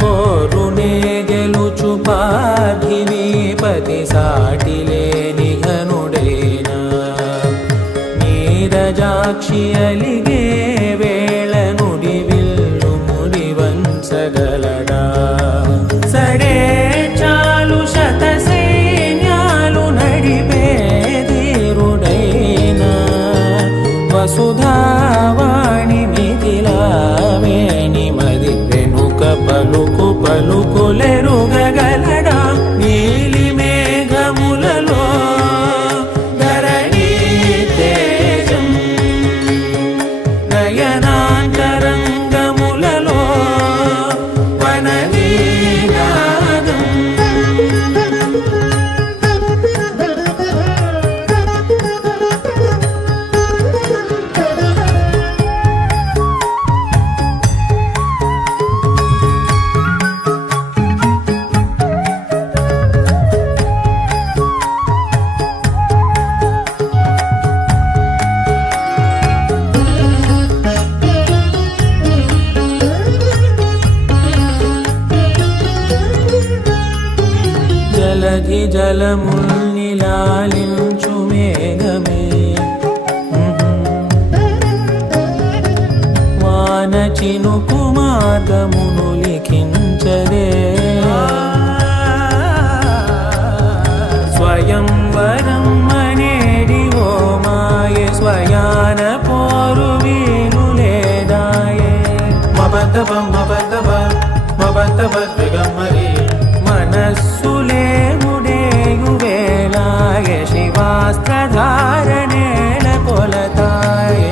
పోరునే గెలుచు పార్థివీపతి సాటిలేని ఘనుడైనా నీరజాక్షి అలిగే వేళ నుడి విల్లు ముడి వంచగలడా సడే చాలు శత సైన్యాలు నడిపే ధీరుడైనా వసుధావాణి మిథిలావేణి మది వెనుక పలుకు పలుకులెరుగగలడా నీలి మేఘములలో ధరణి తేజం నయనాంతరంగములలో వననీనాదం జలధి జలముల్ని లాలించు మేఘమే వాన చినుకు మార్గమును లిఖించరే స్వయంవరం అనేడి ఓ మాయే స్వయాన పోరు వీలు లేదాయే మబద్దబద్దబద్దబద్దబద్దబద్దగమ్మరి మనస్సులే ముడేయువేళాయ శివాస్త్రధారణేల కొలతాయే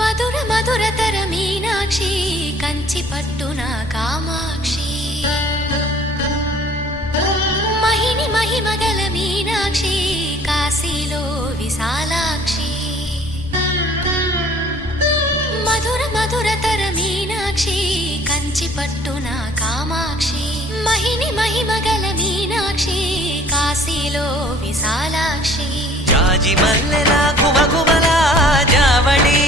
మధుర మధురతర మీనాక్షి కంచి పట్టున కామాక్షి మహిని మహిమగల మీనాక్షి కాశీలో విశాలాక్షి మధుర మధురతర మీనాక్షి కంచి పట్టున కామాక్షి మహిని మహిమగల మీనాక్షి కాశీలో విశాలాక్షి జాజి మల్లెల ఘుమఘుమల జావళి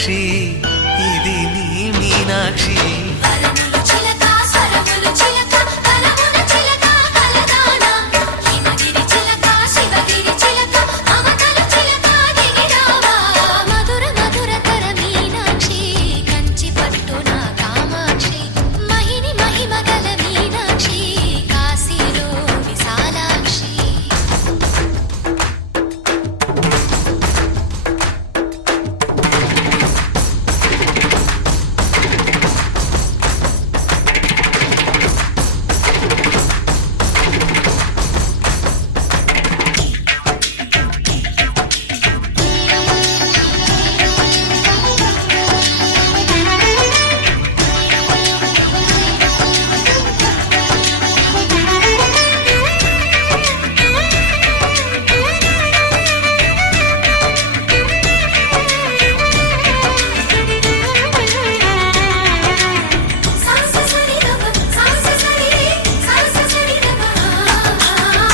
మీనాక్షి ఇది నీ మీనాక్షి వరములు చిలక స్వరములు చిలక కలమున చిలక కలదానా హిమగిరి చిలక శివగిరి చిలక మమతలు చిలక దిగిరావా మధుర మధుర తర మీనాక్షి కంచి పట్టున కామాక్షి మహిని మహిమగల మీనాక్షి కాశీలో విశాలాక్షి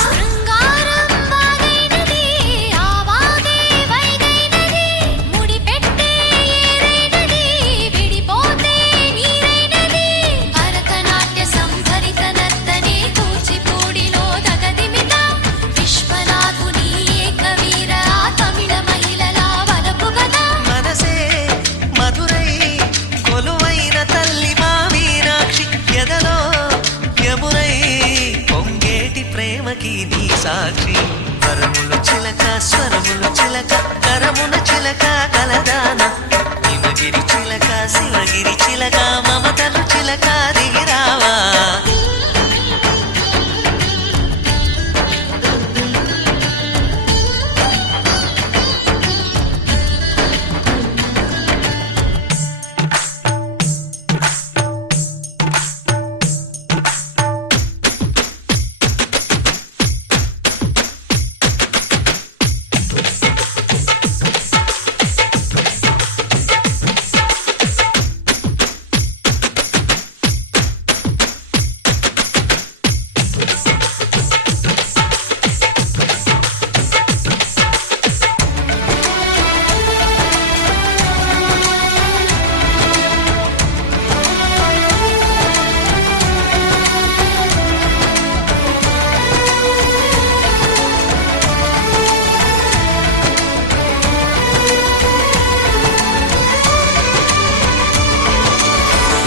శృంగారం వాగైనది ఆవాగే వైగైనది ముడిపెట్టే ఏరైనది విడిపోతే నీరైనది భరతనాట్య సంభరిత నర్తనే కూచిపూడిలో దగదిమిత విశ్వనాథుని ఏకవీర తమిళ మహిళల వలపు గదా మనసే మధురై కొలువైన తల్లి మా మీనాక్షి ఎదలో యమునై పొంగేటి ప్రేమకి నీ సాక్షి వరములు చిలక స్వరములు చిలక కరమున చిలక కలదాన హిమగిరి చిలక శివగిరి చిలక మమతలు చిలక దిగిరావా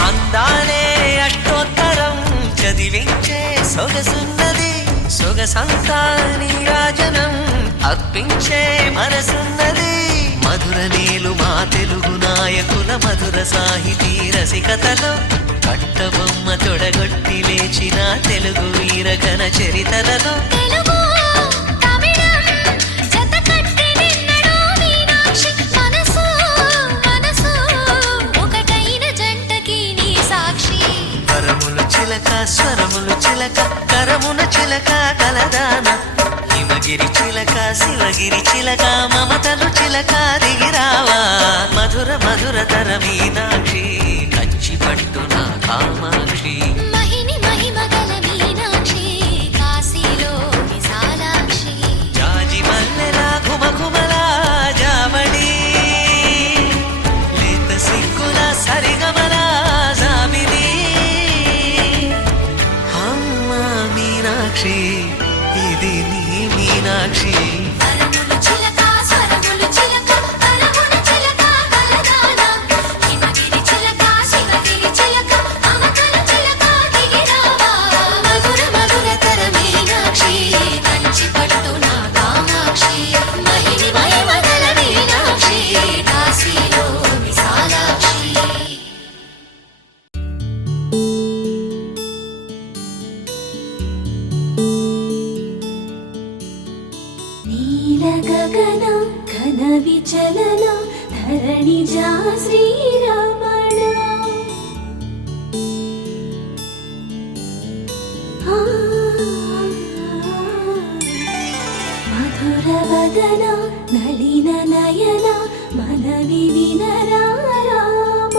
అందాలే అష్టోత్తరం చదివించే సొగసున్నది సొగసంతా నీరాజనం అర్పించే మనసున్నది మధుర నీలు మా తెలుగు నాయకుల మధుర సాహితీ రసికతలో కట్టబొమ్మ తొడగొట్టి లేచిన తెలుగు వీరగణ చరితలలో తెలుగు తమిళం జతకట్టి నిన్నడు మీనాక్షి మనసు మనసు ఒకటైన జంటకి నీ సాక్షి వరములు చిలక స్వరములు చిలక కరమున చిలక కలదాన హిమగిరి చిలక శివగిరి చిలక మమతలు చిలక దిగిరావా మధుర మధుర తర మీనాక్షి కంచి పట్టున కామాక్షి మహిని మహిమగల మీనాక్షి కాశీలో విశాలాక్షి జాజి మల్లెలా ఘుమఘుమలా జావళి లేత సిగ్గుల సరిగమలా జాబిలి అమ్మ మీనాక్షి ఇది నీ మీనాక్షి వరములు చిలక స్వరములు చిలక కలమున చిలక కలదాన హిమగిరి చిలక శివగిరి చిలక మమతలు చిలక దిగిరావా మధుర మధుర తర మీనాక్షి కంచి పట్టున కామాక్షి మహిని మహిమగల మీనాక్షి కాశీలో విశాలాక్షి నీల గగన ఘన విచలన ధరణి జా శ్రీరమణ మధుర వదన నళిన నయన మనవి వినరా రామ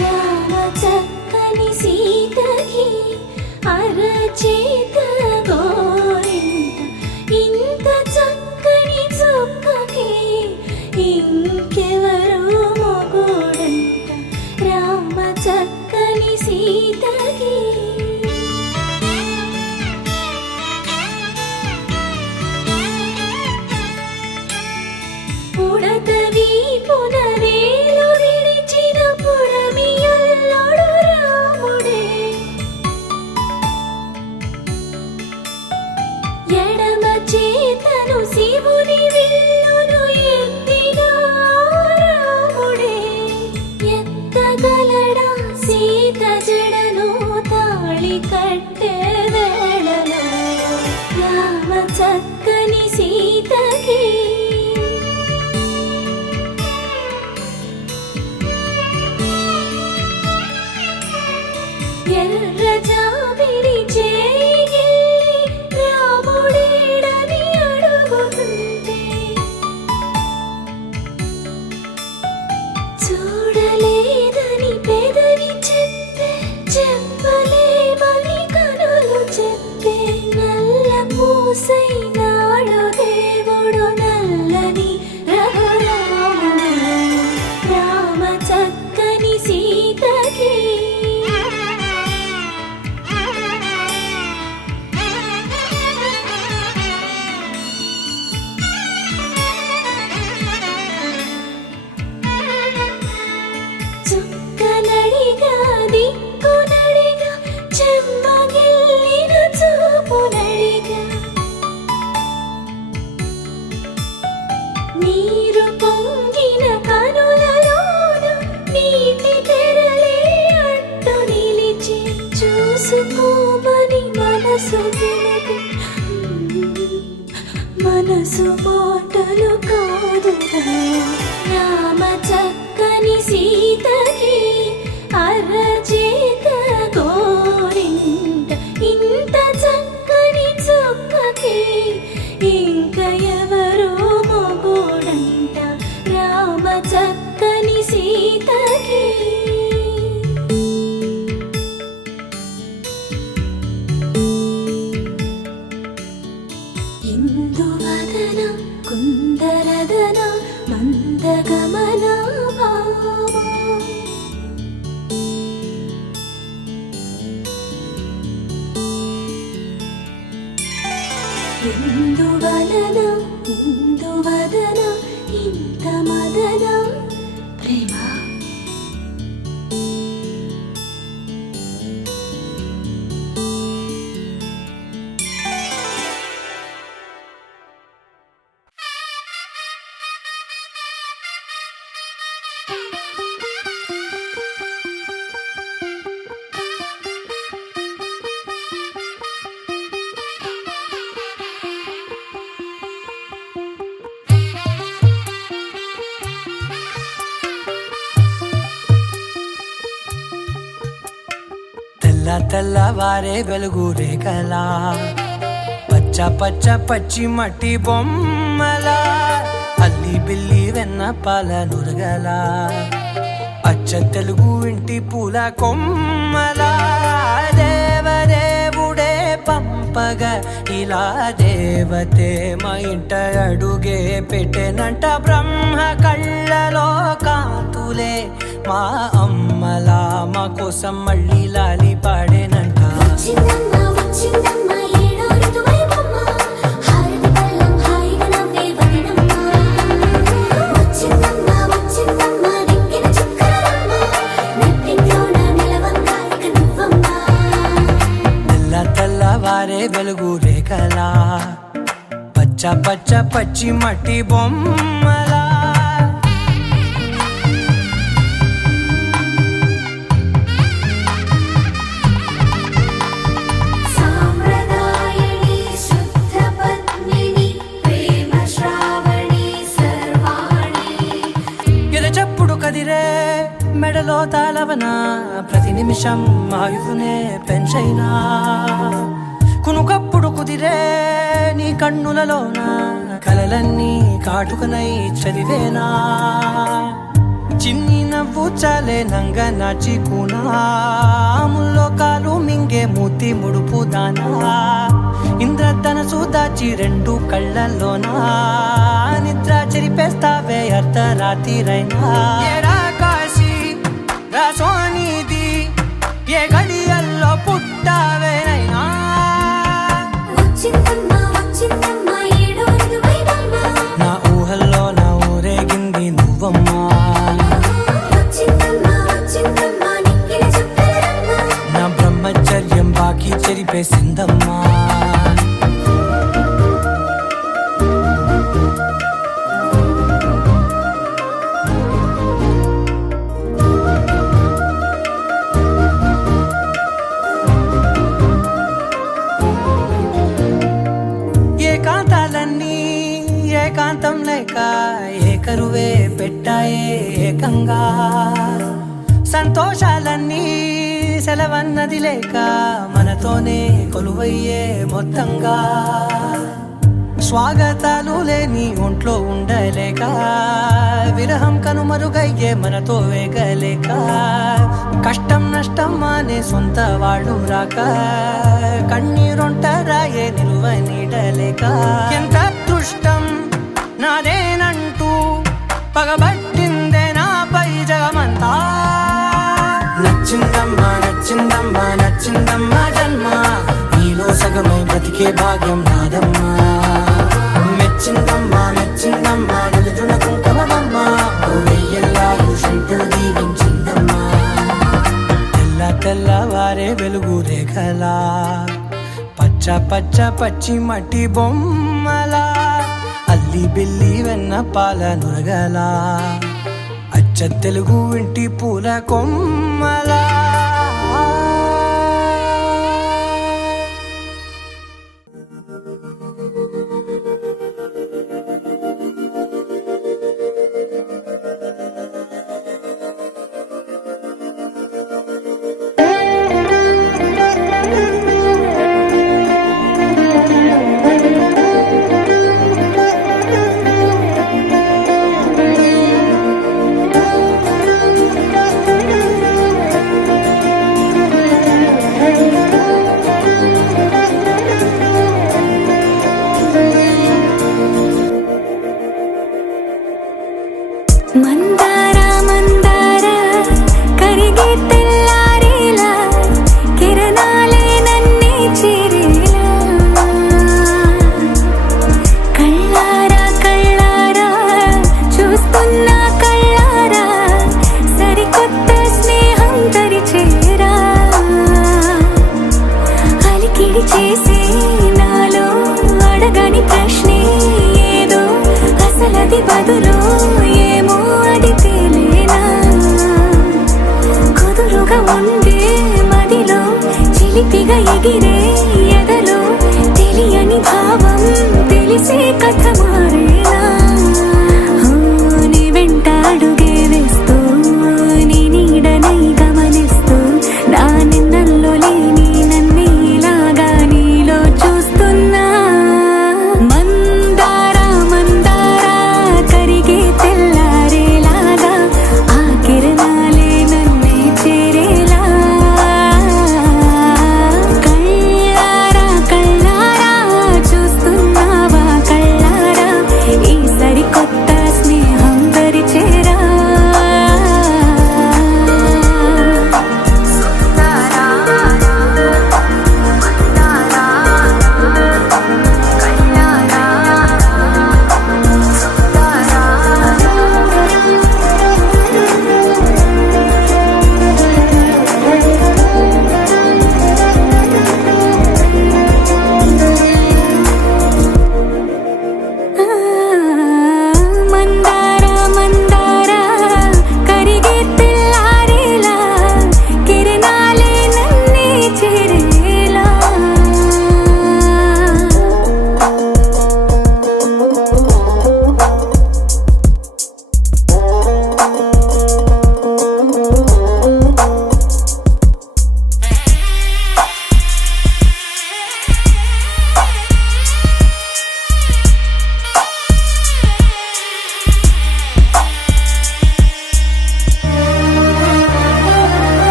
రామ చక్కని సీతకి అరచేత గో సీతకి పుడతవి పునవేలు విడిచిన పుడమియల్లోడు రాముడే ఎడమ చేతను శివుని విల్లును ఎత్తిన రాముడే ఎత్తగలడా సీత జడను తాళి కట్టే వేళలో రామ చక్కని సీతకి ఎర్ర జాబిలి చేయి రాముడేడని అడుగుతుంటే చూడలేదని పెదవి చెప్పే చెప్పలేమని కనులు చెప్పే నల్ల పూసైనాడు దేవుడు నల్లని రఘురాముడు రామ చక్కని సీతకి చుక్కనడిగా దిక్కునడిగా చెమ్మగిల్లిన చూపునడిగా నీరు పొంగిన కనులలోన నీటి తెరలే అడ్డు నిలిచి చూసుకోమని మనసు తెలిపి మనసు మాటలు కాదుగా రామ చక్కని సీతకి అరచేత గోరింట ఇంత చక్కని చుక్కకి ఇంక ఎవరో మొగుడంట రామ చక్కని సీతకి ఇందువదన కుందరదన మందగమన భామా ఇందువలన ఇందువదన ఇంత మదన ప్రేమ తెల్లవారే వెలుగు రేఖలా పచ్చ పచ్చ పచ్చి మట్టి బొమ్మలా అల్లి బిల్లి వెన్న పాల నురగలా అచ్చ తెలుగు ఇంటి పూల కొమ్మలా దేవదేవుడే పంపగా ఇలా దేవతే మా ఇంట అడుగే పెట్టెనంట బ్రహ్మ కళ్ళలో కాంతులే మా అమ్మలా మా కోసం మళ్ళీ లాలి పాడేనంట వచ్చిందమ్మ వచ్చిందమ్మ ఏడో ఋతువైవమ్మ హారతి పళ్ళం హాయిగా నవ్వే వదినమ్మ వచ్చిందమ్మ వచ్చిందమ్మ దిక్కిన చుక్కలమ్మ నెట్టింట్లోన నిలవంగా ఇక నువ్వమ్మ తెల్లవారే వెలుగు రేఖలా పచ్చ పచ్చ పచ్చి మట్టి బొమ్మలా సాంప్రదాయని శుద్ధ పద్మిని ప్రేమ శ్రావణి సర్వాణి ఎరచప్పుడు కదిరే మెడలో తాళవన ప్రతి నిమిషం ఆయువునే పెంచైనా కునుకప్పుడు కుదిరే నీ కన్నులలోన కలలన్నీ కాటుకనై చదివేనా చిన్ని నవ్వు చాలే నంగ నాచి కూనాముల్లో కాలు మింగే మూతి ముడుపు దానా ఇంద్రధనసు దాచి రెండు కళ్ళల్లోనా నిద్ర చెరిపేస్తావే అర్ధరాత్రిరైనా ఏడా కాశీ రాసోనిది ఏ గడియల్లో పుట్టావేనైనా వచ్చిందమ్మా వచ్చిందమ్మా ఏడో ఋతువైవమ్మా నా ఊహల్లో నా ఊరేగింది నువ్వమ్మా వచ్చిందమ్మా వచ్చిందమ్మా నిక్కిన చుక్కలమ్మా నా బ్రహ్మచర్యం బాకీ చెరిపేసిందమ్మా ఏకాంతాలన్నీ ఏకాంతం లేక ఏకరువే పెట్టాయే ఏకంగా సంతోషాలన్నీ సెలవన్నది లేక మనతోనే కొలువయ్యే మొత్తంగా స్వాగతాలు లేని ఒంట్లో ఉండలేక విరహం కనుమరుగయ్యే మనతో వేగలేక కష్టం నష్టం అనే సొంత వాళ్ళు రాక కన్నీరొంటరాయే నిలువ నీడలేక ఎంత అదృష్టం నాదేనంటూ పగబట్టిందే నాపై జగమంతా నచ్చిందమ్మా నచ్చిందమ్మా నచ్చిందమ్మా జన్మ నీలో సగమై బ్రతికే భాగ్యం నాదమ్మా మెచ్చిందమ్మా మెచ్చిందమ్మా నిలుచున్న కుంకుమమ్మా వెయ్యల్లాలు శంకులు దీవించిందమ్మా తెల్ల తెల్లవారే వెలుగు రేఖలా పచ్చ పచ్చ పచ్చి మట్టి బొమ్మలా అల్లి బిల్లి వెన్న పాల నురగలా అచ్చ తెలుగు ఇంటి పూల కొమ్మలా మందార మందార కరిగే తెల్లారేలా కిరణాలే నన్నే చేరేలా కళ్ళారా కళ్ళారా చూస్తున్నా కళ్ళారా సరికొత్త స్నేహం తరిచేరా అలికిడి చేసే నాలో అడగని ప్రశ్నే ఏదో అసలది బదులు ఏమో అది తేలేనా కుదురుగా ఉండే మదిలో చిలిపిగా ఎగిరే ఎదలో తెలియని భావం తెలిసే కథ మారేనా నీ వెంట అడుగే వేస్తూ నీ నీడనై గమనిస్తూ నా నిన్నల్లో లేని నన్నే ఇలాగా నీలో చూస్తున్నా మందార మందార కరిగే తెల్లారేలాగా ఆ కిరణాలే నన్నే చేరేలా కళ్ళారా కళ్ళారా చూస్తున్నావా కళ్ళారా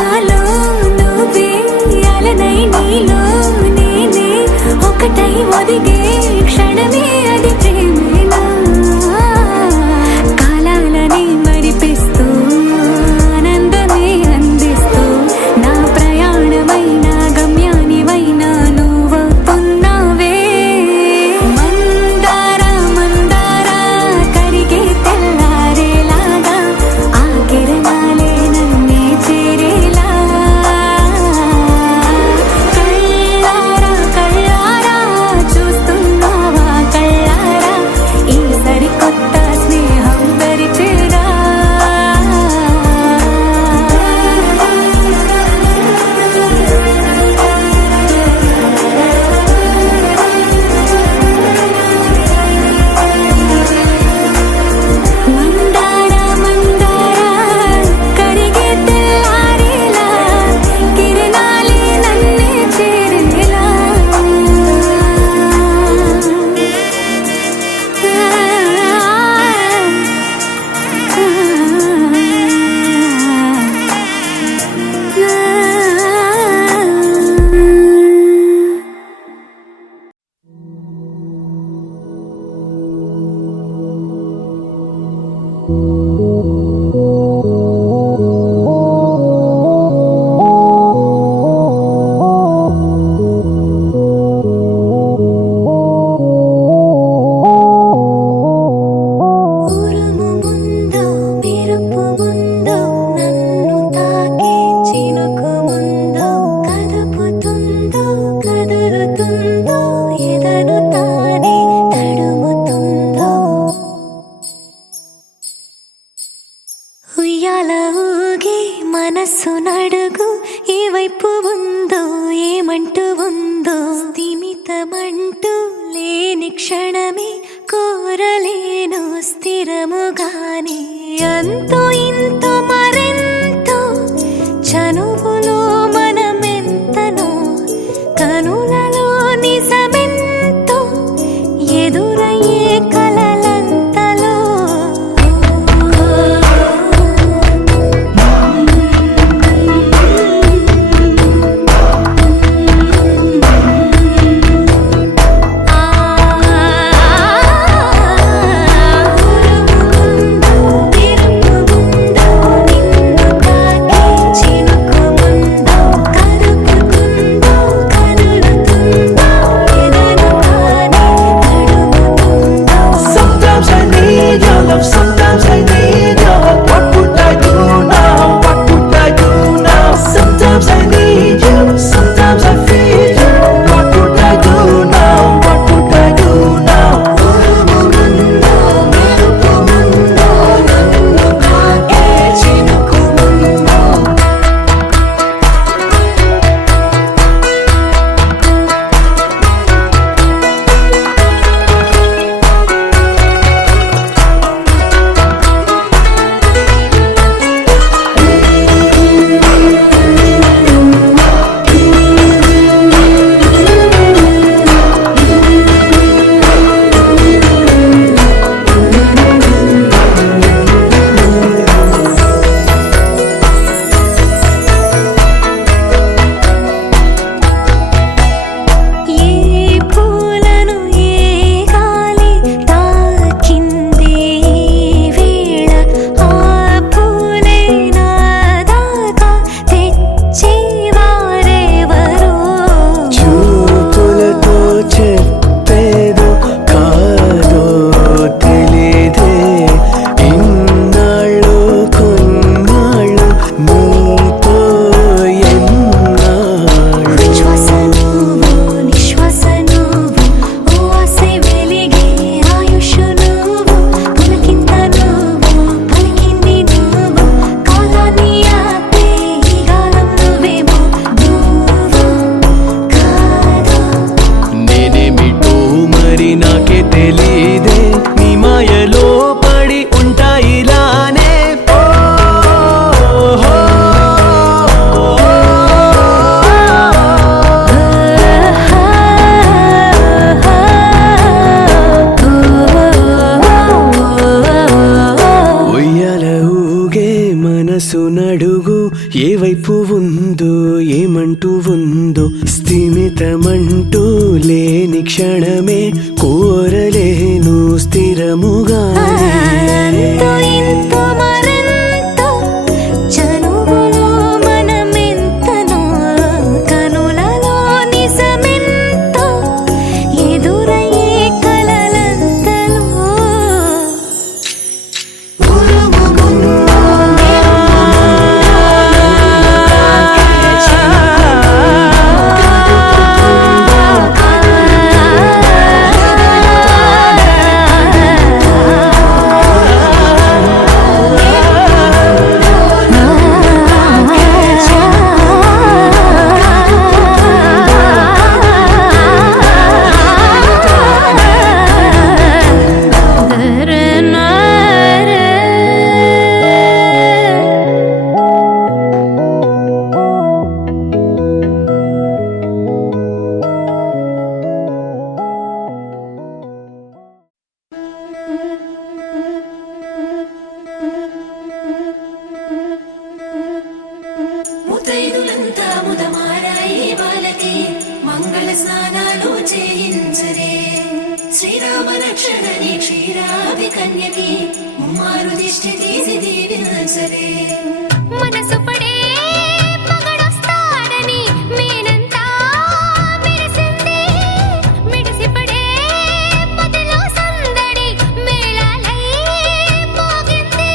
నాలో నువ్వే అలనై నీలో నేనే ఒకటై ఒదిగే క్షణమే అది ప్రేమేనా కాలాలని మరిపిస్తూ ఆనందమే అందిస్తూ నా ప్రయాణమైన గమ్యానివైన నువ్వవుతున్నావే మందార మందార కరిగే తెల్లారేలాగా ఆ కిరణాలే నన్నే చేరేలా కళ్ళారా కళ్ళారా చూస్తున్నావా కళ్ళారా ఈ సరికొత్త స్నేహం పరిచేరా మందార మందార కరిగే తెల్లారేలా కిరణాలే నన్నే చేరేలా ఉరుము ముందో మెరుపు ముందో నన్ను తాకే చినుకు ముందో కదుపుతుందో కదులుతుందో ఎదను తానే తడుముతుందో ఉయ్యాల ఊగి మనస్సు నడుగు ఏ వైపు ఉందో ఏమంటూ ఉందో స్థిమితమంటూ లేని క్షణమే కోరలేను స్థిరముగానే అంతో ఇంతో మరెంతో చనువులో మనమెంతనో కనులలో నిజమెంతో ఎదురయ్యే కలలంతలో చినుకు ముందో ఉందో ఏమంటూ ఉందో స్థిమితమంటూ లేని క్షణమే కోరలేను స్థిరముగా అంతో ఇంతో మరెంతో చనువులో మనమెంతనో కనులలో నిజమెంతో ఎదురయ్యే కలలంతలో ముతైదులంతా ముదమారాయి వాళ్ళకి మంగళ స్నానాలు చేయించరే శ్రీరామ రక్షణని క్షీరాభి కన్యకి ముమ్మారు దిష్టి తీసి దీవించరే మనసు పడే మగడొస్తాడని మేనంతా మెరిసింది మిడిసిపడే మదిలో సందడి మేళాలై మోగింది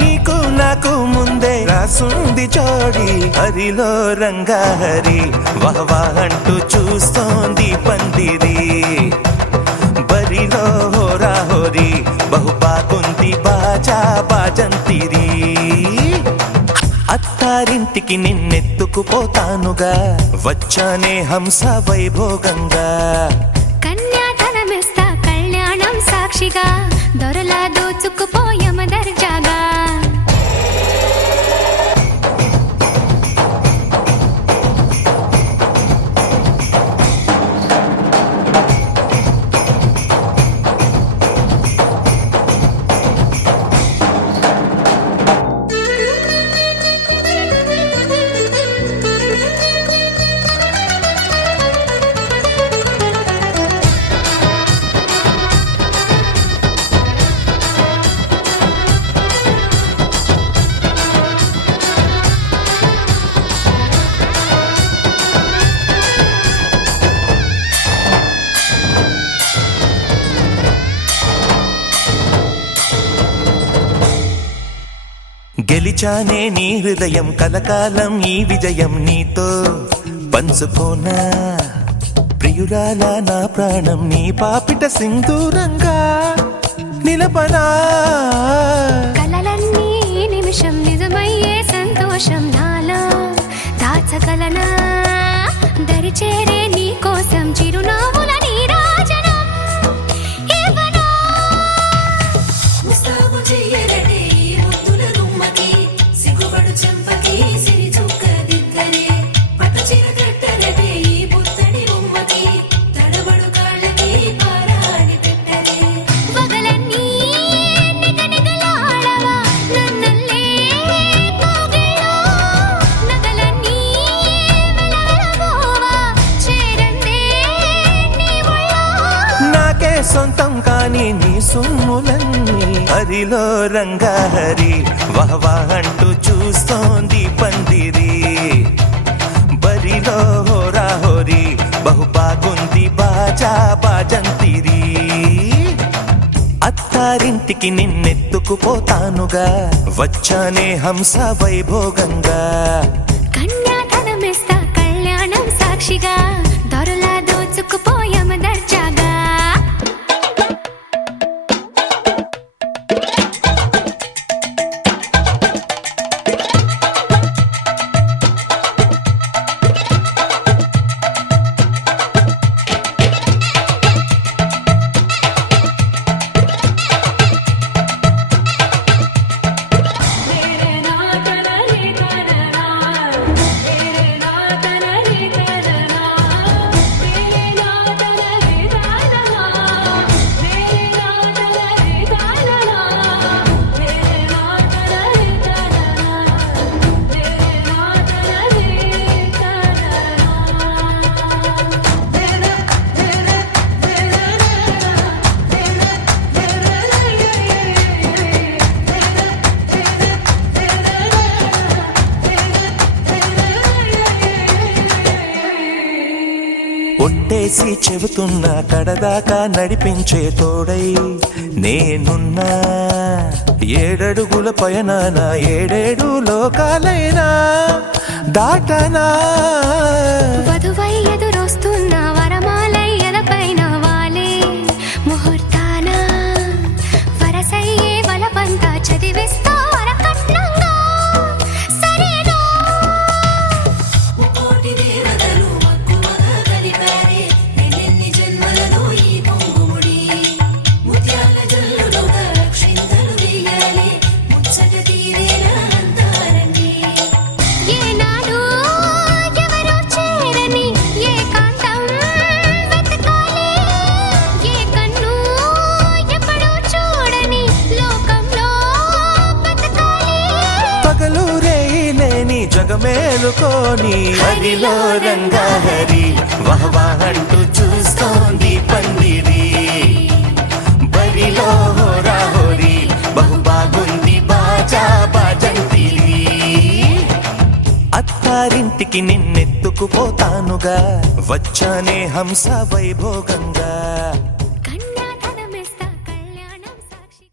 నీకు నాకు ముందే రాసుంది జోడి హరిలో రంగాహరి వహవా అంటూ చూస్తోంది పందిరి బరిలో హోరా హోరి బహు బాగుంది బాజా బాజంతిరి అత్తారింటికి నిన్నెత్తుకుపోతానుగా వచ్చానే హంస వైభోగంగా కన్యాధనమిస్తా కళ్యాణం సాక్షిగా దొరలా దోచుకుపోయమ దర్జాగా గెలిచానే నీ హృదయం కలకాలం ఈ విజయం నీతో పంచుకోనా ప్రియురాలా నా ప్రాణం నీ పాపిట సింధూరంగా నిలపనా కలలన్నీ నిమిషం నిజమయ్యే సంతోషం నాలో దాచగలనా దరిచేరే నీ కోసం చిరునవ్వుల నీరాజనం ఇవ్వనా ముస్తాబు చెయ్యరటే ఈ ముద్దుల గుమ్మకి సిగ్గుపడు చెంపకి సిరి చుక్క దిద్దరే పట్టు చీర కట్టరటే ఈ పుత్తడి బొమ్మకి తడబడు కాళ్ళకి పారాని పెట్టరే పగలన్నీ నిగనిగలాడవా నన్నల్లే కోగిలో నగలన్నీ వెలవెలబోవా చేరందే నీ ఒళ్ళో నాకే సొంతం కాని నీ సొమ్ములన్నీ హరిలో రంగాహరి వహవా అంటూ చూస్తోంది పందిరి బరిలో హోరా హోరి బహు బాగుంది బాజా బాజంతిరి అత్తారింటికి నిన్నెత్తుకుపోతానుగా వచ్చానే హంస వైభోగంగా కన్యాధనమిస్తా కళ్యాణం సాక్షిగా దొరలా దోచుకుపోయమ దర్జాగా ఒట్టేసి చెబుతున్నా కడదాకా నడిపించే తోడై నేనున్నా. 7 అడుగుల పయనాన 7 లోకాలైనా దాటనా. వధువై ఎదురొస్తున్న వరమాలై ఎలపైన వాలే ముహూర్తాన వరసయ్యే వలపంతా చదివిస్తా వరకట్నంగా సరేనా. ముకోటి దేవతలు మక్కువగా కలిపారే ఎన్నెన్ని జన్మలలో ఈ పొంగుముడి. ముత్యాల జల్లులుగా అక్షింతలు వేయాలి ముచ్చట తీరేలా అంతారండి. ఏనాడు ఎవరో చేరని ఏకాంతం వెతకాలి. ఏ కన్ను ఎప్పుడూ చూడని లోకంలో బతకాలి. పగలు రేయిలేని జగమేలుకోని హరిలో రంగా హరి వహవాహంటూ చూస్తోంది పందిరి. బరిలో హోరా హోరి బహు బాగుంది బాజా బాజంతిరి. అత్తారింటికి నిన్నెత్తుకుపోతానుగా వచ్చానే హంస వైభోగంగా. కన్యాధనమిస్తా కళ్యాణం సాక్షిగా.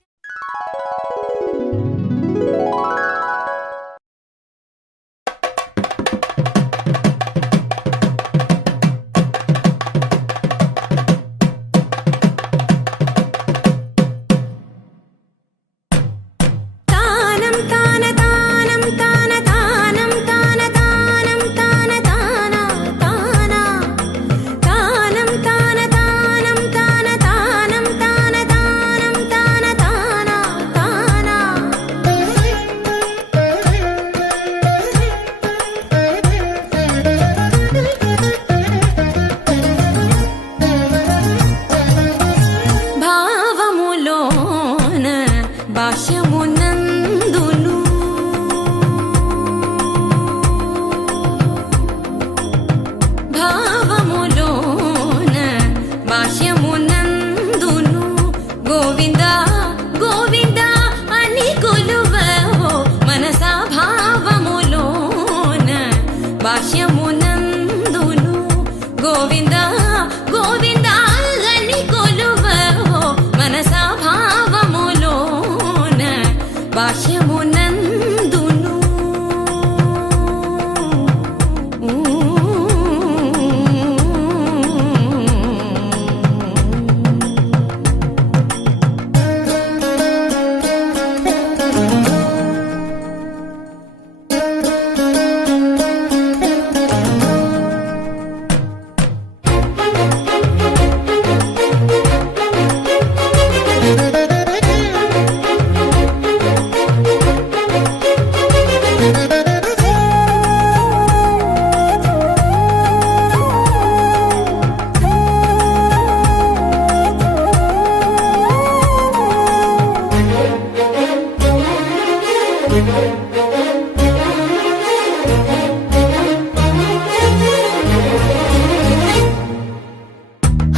తానం తాన తానం తాన తానం తాన తానం తాన తాన తాన తానం తాన తానం తాన తానం తాన తానం తాన తాన భావములోన భాష్యమునందును భావములోన భాష్యమునందును గోవింద గోవింద అని కొలువవో మనసా. భావములోన భాష్యమునందును గోవింద గోవింద అని కొలువవో మనసా. భావములోన భాష్యమునందును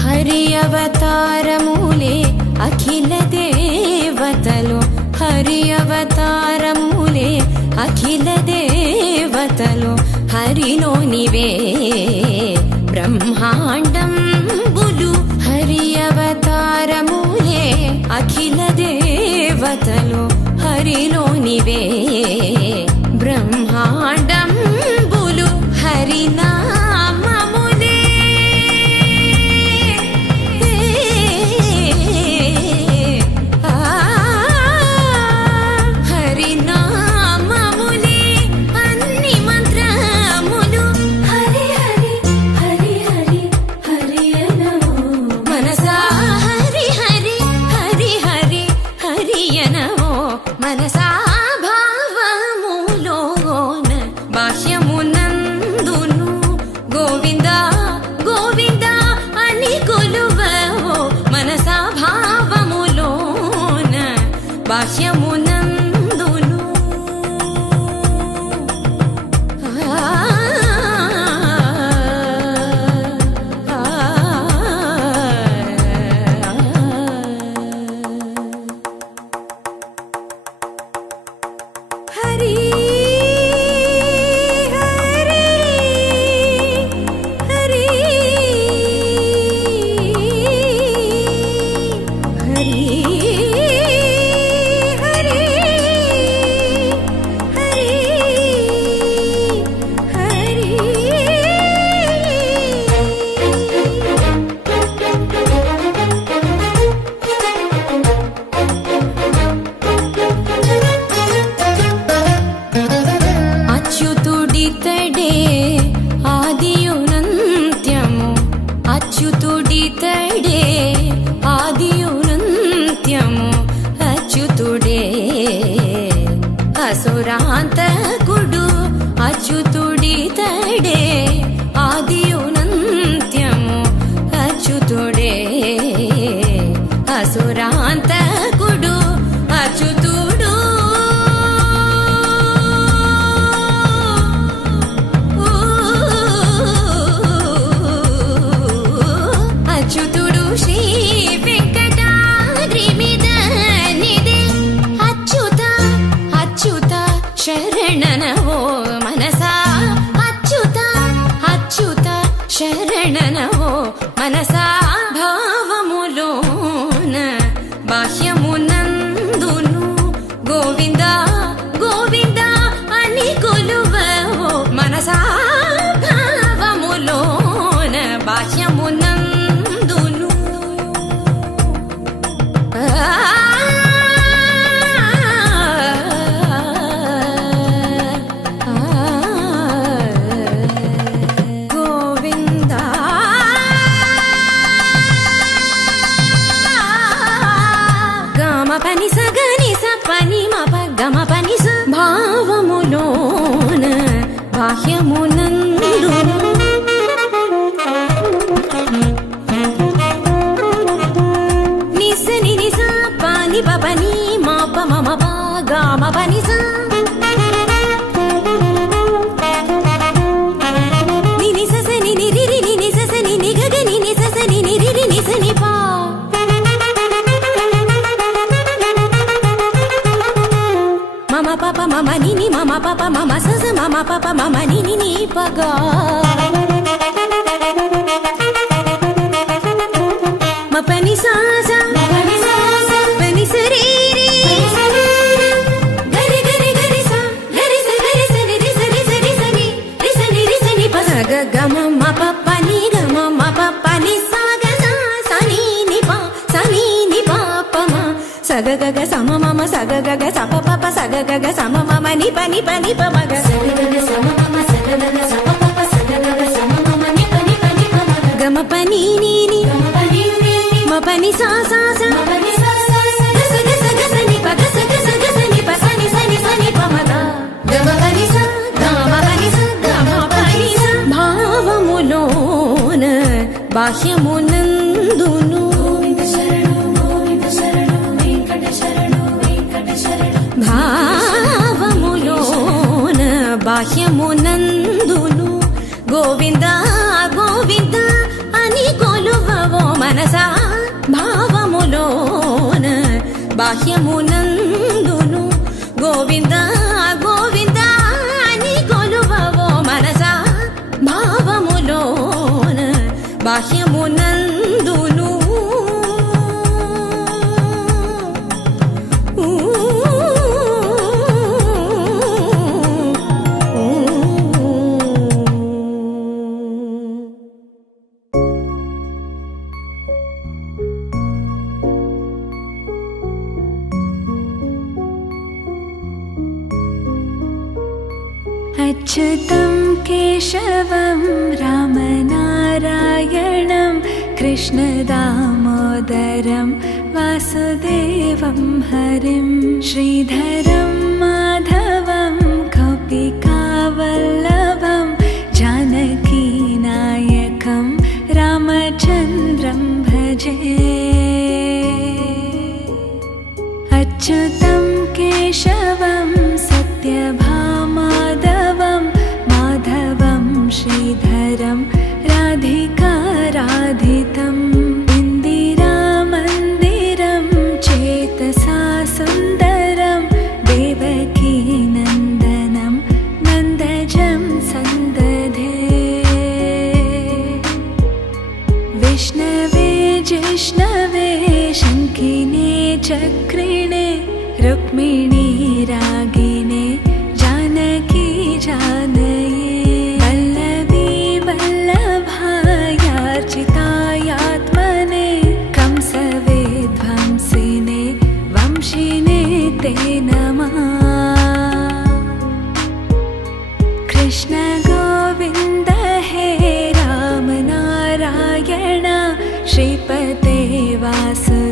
హరి అవతారములే అఖిల దేవతలు. హరి అవతారములే అఖిల దేవతలు. హరిలోనివే బ్రహ్మాండంబులు. హరి అవతారములే అఖిల దేవతలు. హరిలోనివే బ్రహ్మాండంబులు. హరినామములే హరినామములే అన్ని మంత్రములు. హరి హరి హరి హరి హరి అనవో మనసా. హరి హరి హరి హరి హరి అనవో మనసా. భావములోన భాష్యమునందును గోవింద గోవింద అని కొలువవో మనసా. భావములోన భాష్యమునందును హరి హరి హరి పాప మమ సజ మమ పాప మమ ని ని ని పగా మ పని సాజా పని సరి రి గరి గరి గరి సా గరి స గరి స ని రి స రి స రి స ని రి స ని రి స ని ప స గ గ మ మ ప ప ని గ మ మ ప ప ని సా గ సా స ని ని ప స ని ని ప ప మ స గ గ గ స మ మ మ స గ గ గ స ప ప ప స గ గ గ స మ మ మ ని ప ని ప ని ప మ గ స గ గ గ స మ మ మ స గ గ గ స ప ప ప స గ గ గ స మ మ మ ని ప ని ప ని ప మ గ మ ప ని ని ని మ ప ని సా సా సా మ ప ని సా సా సా గ స గ స గ స ని ప గ స గ స గ స ని ప స ని స ని స ని ప మ గ గ మ ప ని సా గ మ ప ని సా గ మ ప ని సా భావములోన బాహ్యమునందును భావములోన బాహ్యమునందును గోవింద గోవింద అని కొలువవో మనసా భావములోన బాహ్యమునందును గోవింద గోవింద అని కొలువవో మనసా భావములోన బాహ్యమునందును अच्युतं केशवं रामनारायणं कृष्णदामोदरं वासुदेवं हरिं श्रीधरं माधवं गोपिकावल्लभं जानकीनायकं रामचन्द्रं भजे अच्युतं केशवं सत्यभामाधवं माधवं श्रीधरं राधिकाराधितम् इन्दिरामन्दिरं चेतसा सुन्दरं देवकीनन्दनं नन्दजं सन्दधे विष्णवे जिष्णवे शङ्खिने चक्रिणे रुक्मिणी रागिणे जानकी जानये वल्लभी वल्लभायार्चितायात्मने कंसवेध्वंसिने वंशिने ते नमः कृष्ण गोविन्द हे राम नारायण श्रीपते वासुदेवाजिते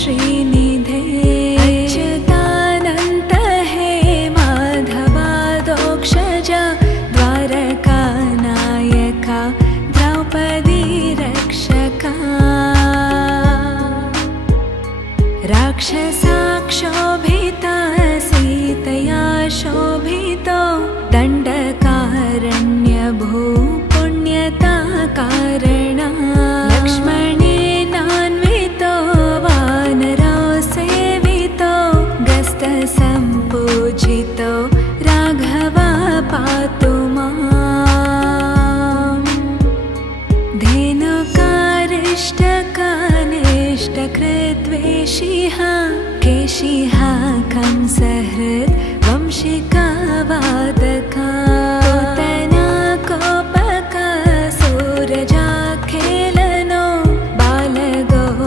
श्रीनिधे अच्युतानन्त हे माधवादोक्षज द्वारकानायका द्रौपदी रक्षका राक्षसाक्षोभिता सीतया शोभितो दण्डकारण्यभू पुण्यता कारणा लक्ष्मणेनान्वितो वानरो सेवितो गस्तसम्पूजितो राघवा पातु माम् धेनुकारिष्टकानिष्टकृद्वेषिः केशिः कंसहृद् वंशिका वादका पूतना कोपका सूरजाखेलनो बालगोपालका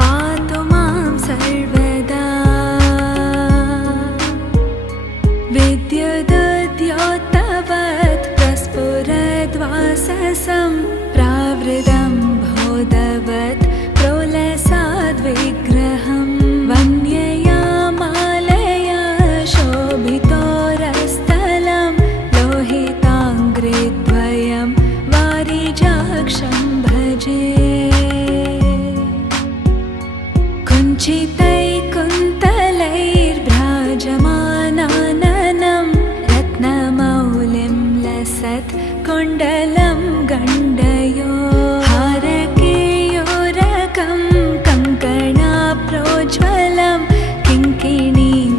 पातु मां सर्वदा विद्युदुद्योतवत् प्रस्फुरद्वाससं प्रावृतं भोदवत् प्रोलसाद्विग्रहं वन्यया मालया शोभितोरस्थलं लोहिताङ्ग्रिद्वयं वारिजाक्षं भजे कुञ्चितैकुन्तलैर्भ्राजमानाननं रत्नमौलिं लसत् कुण्डलं गण्डयो हारकेयोरकं कङ्कणाप्रोज्ज्वलं किङ्किणीं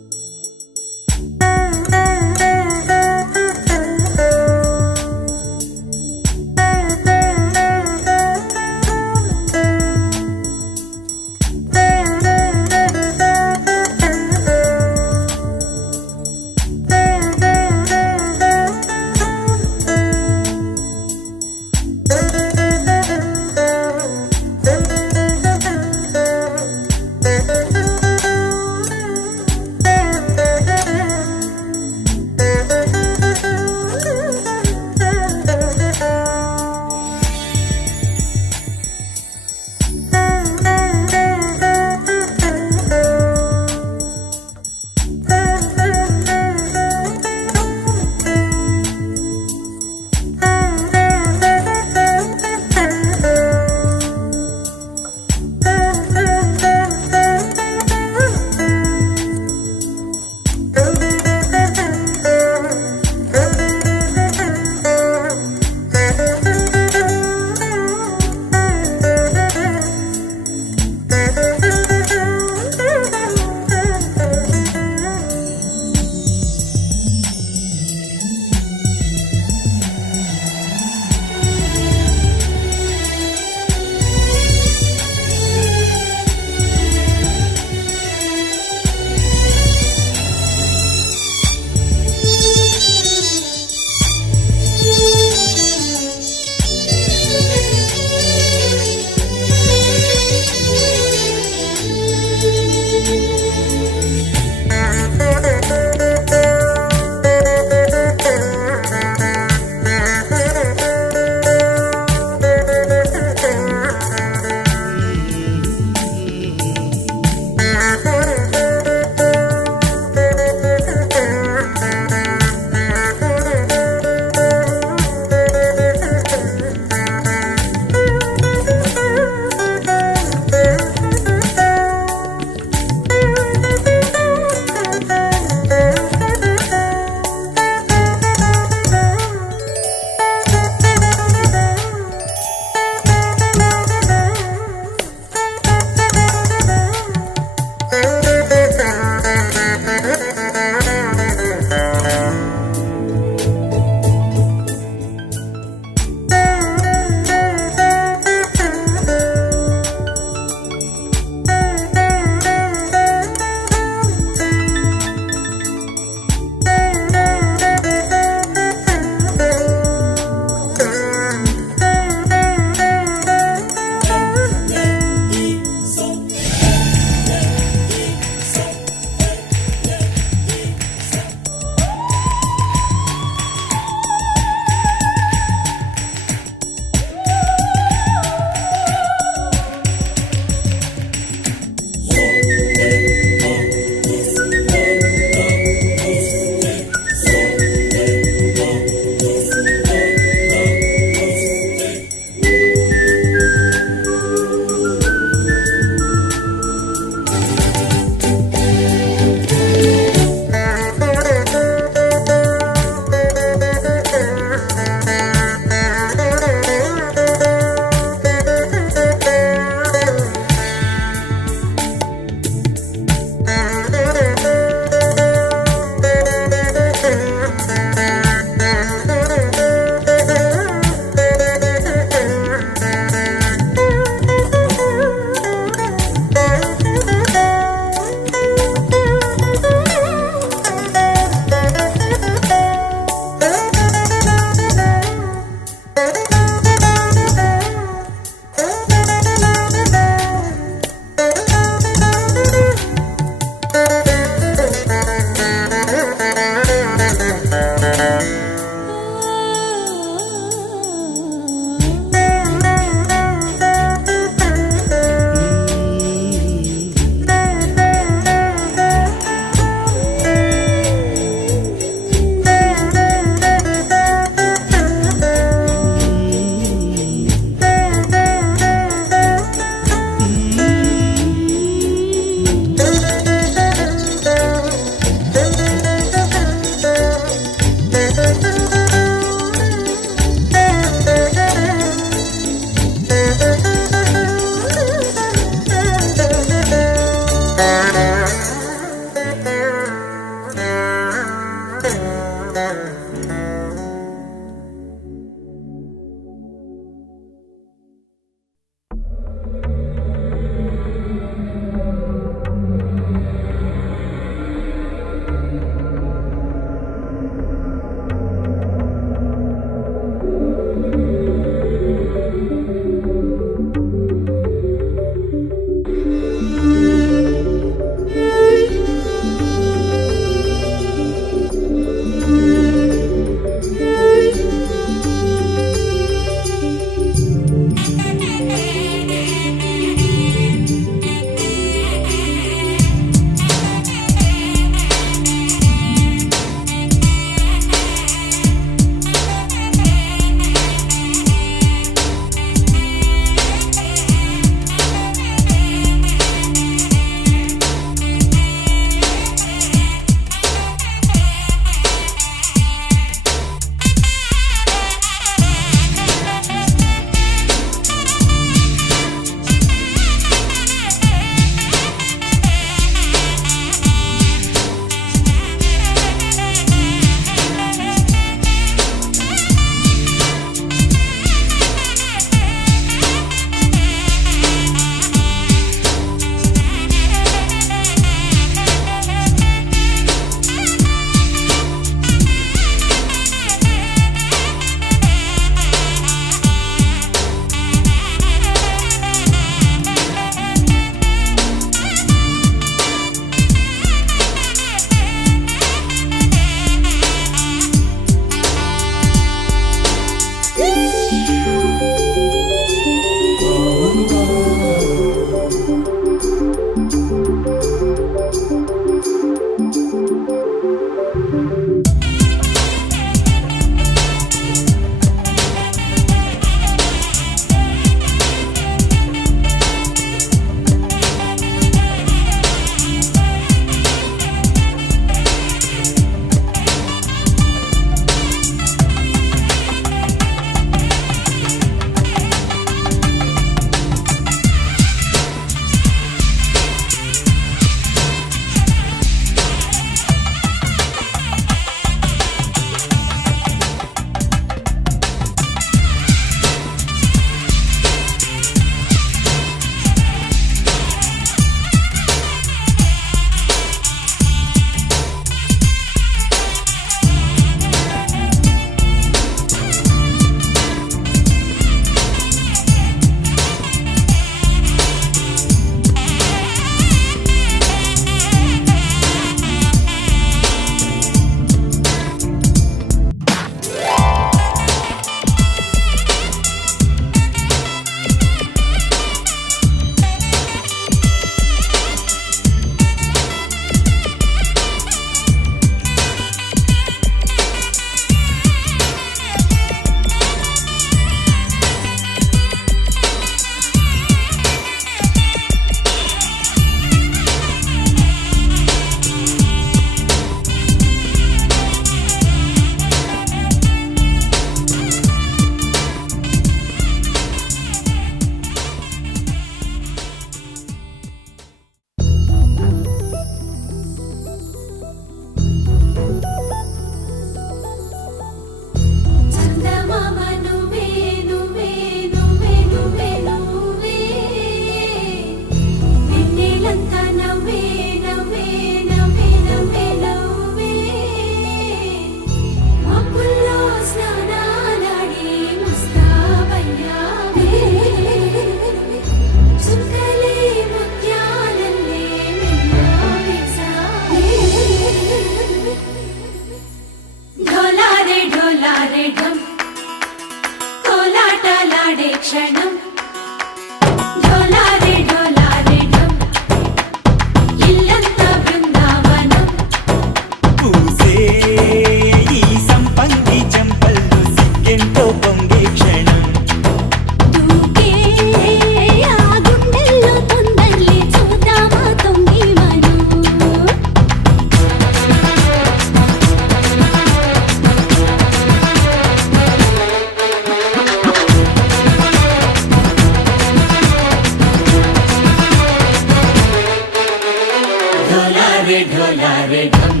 రే ఢమ్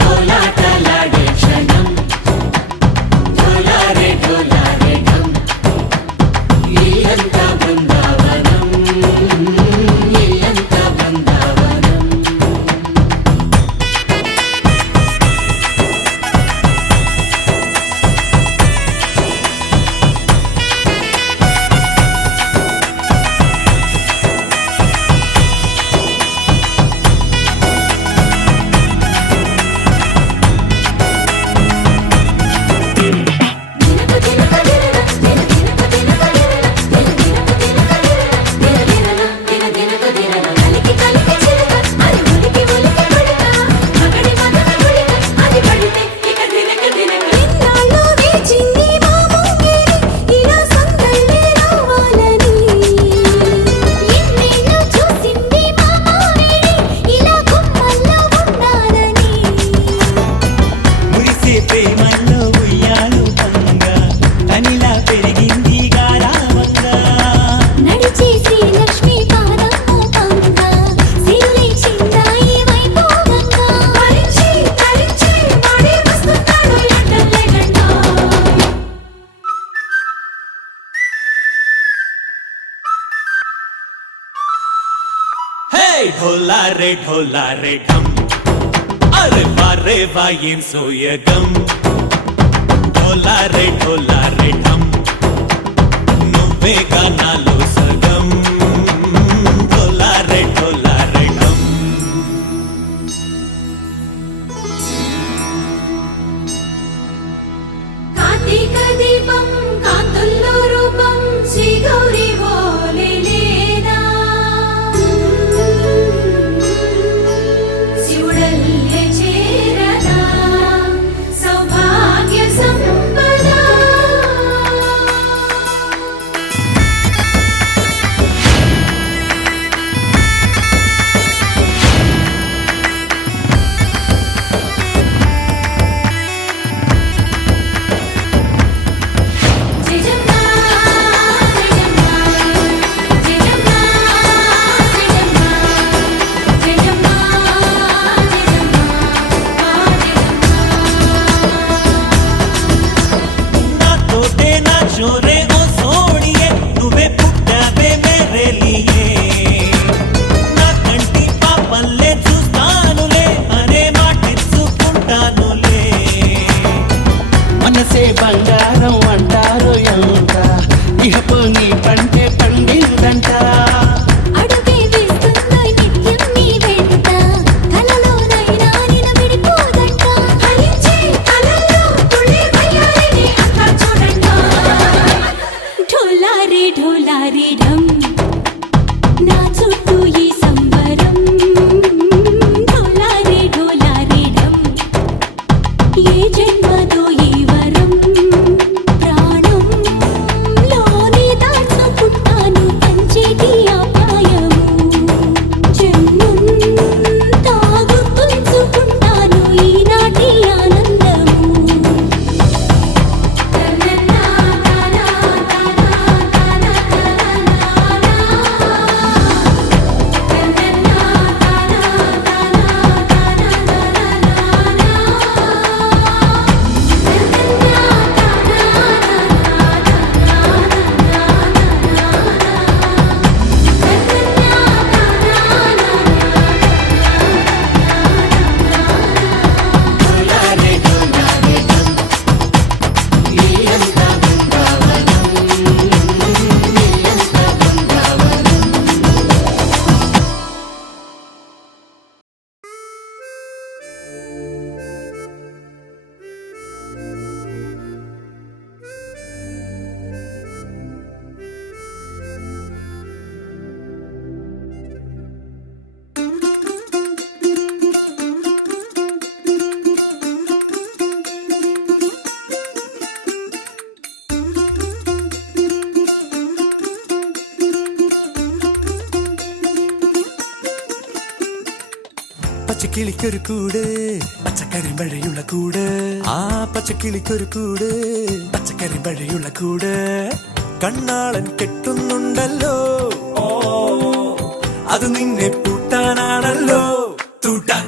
కోలాటలాడే క్షణం ఢోలా రే ఢమ్ ఇల్లంతా బృందావనం ఇల్లంతా బృందావనం ఇన్నాళ్ళు వేచింది మా ముంగిరి ఇలా సందళ్ళే రావాలని ఇన్నేళ్ళు చూసింది మా మామిడి ఇలా గుమ్మల్లో ఉండాలని మురిసే ప్రేమల్లో ఉయ్యాలు పంగా కనిలా పెరిగింది గారావంగా నడిచే శ్రీలక్ష్మి పాదమ్మ పంగా సిరులే చిందాయి వైభోగంగా భరించి ధరించి వాడే వస్తున్నాడు ఎండలే గంట హే ఢోలా రే ఢమ్ అరే వారే వాయిం సోయగం ఢోలా రే ఢమ్ నువ్వే గానాలో సగం ఢోలా రే ఢమ్ కార్తీక దీపం కాంతుల్లో రూపం శ్రీ గౌరీ ఓలే లేదా శివుడల్లే చేరదా సౌభాగ్య సంపద జయజమ్మా జయజమ్మా జయజమ్మా జయజమ్మా జయజమ్మా నాతోటే నా చోరే ఓ సోడియే నువ్వే పుట్టావే మేరే లియే నా కంటి పాపల్లే చూస్తానులే అనే మాటిచ్చుకుంటానులే మనసే బంగారం అంటారు ఎంత ఇహపు నీ పంటే పండిందంట అడుగే వేస్తుందో నిత్యం నీ వెంట కలలోనైనా నిన్ను విడిపోదంట హరించి కలల్లో తుళ్ళి వయ్యారిని అంతా చూడండి ఢోలా రే ఢమ్ నా చుట్టూ ఈ సంబరం ఢోలా రే ఢమ్ ఏ జన్మదో ఈ వరం ప్రాణం లోని దాచుకుంటాను పంచేటి అపాయము జన్మం తాగుతుంచుకుంటాను ఈనాటి ఆనందము പച്ചക്കിളിക്കൊരു കൂട് പച്ചക്കറി മഴയുള്ള കൂട് ആ പച്ചക്കിളിക്കൊരു കൂട് പച്ചക്കറി മഴയുള്ള കൂട് കണ്ണാളൻ കെട്ടുന്നുണ്ടല്ലോ അത് നിന്നെ പൂട്ടാനാണല്ലോ തൂട്ടാൻ